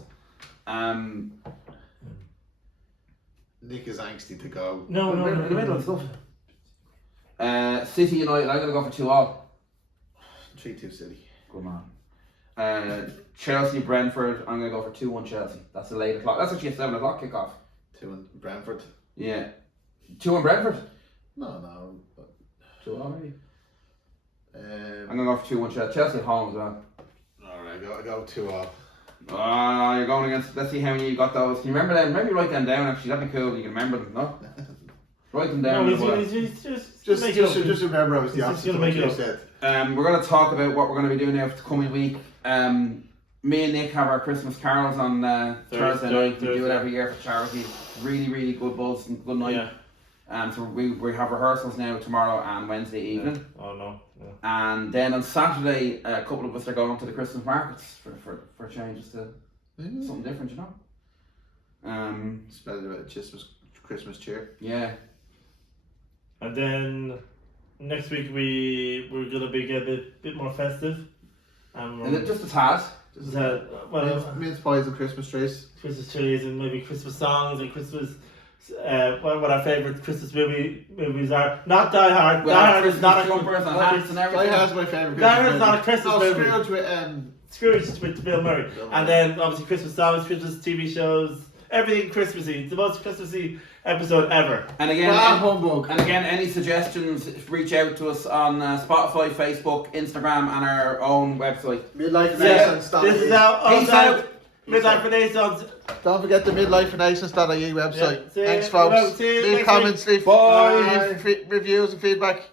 Nick is angsty to go. No. In the middle of stuff. City United, I'm going to go for 2-2. 3-2 City. Good man. Chelsea Brentford, I'm going to go for 2-1 Chelsea. That's the 8 o'clock. That's actually a 7 o'clock kickoff. 2-1 Brentford. Yeah. 2-1 Brentford? No. 2-1 maybe. I'm going to go for 2-1 Chelsea. Chelsea at home as well. Alright, I go 2-0. You're going against, let's see how many you got those. Can you remember them? Maybe write them down actually, that'd be cool if you can remember them, no? Write them down. No, just remember I was the opposite of what you said. We're going to talk about what we're going to be doing now for the coming week. Me and Nick have our Christmas carols on Thursday night. We do it every year for charity. Really, really good buzz and good night. So we have rehearsals now tomorrow and Wednesday evening. Yeah. Oh no. And then on Saturday, a couple of us are going to the Christmas markets for changes to something different, you know. Spread a bit of Christmas cheer. Yeah. And then next week we're gonna be a bit more festive. And just a tad. Mince pies and Christmas trees. Christmas trees and maybe Christmas songs and Christmas what our favourite Christmas movies are. Not Die Hard. Well, Die Hard is Christmas not a jumpers and hats and Die everything. Hard's my favourite. Die Hard's not a Christmas movie. Scrooge with Scrooge with Bill Murray. And then obviously Christmas songs, Christmas TV shows, everything Christmassy. It's the most Christmassy episode ever. And again, humbug. and again, any suggestions, reach out to us on Spotify, Facebook, Instagram, and our own website. Midlife Yeah, Nations. this is now Peace out. Midlife Renaissance. Don't forget the midlifenations.ie website. Yeah, Thanks, folks. See you Leave next comments, leave Bye. reviews and feedback.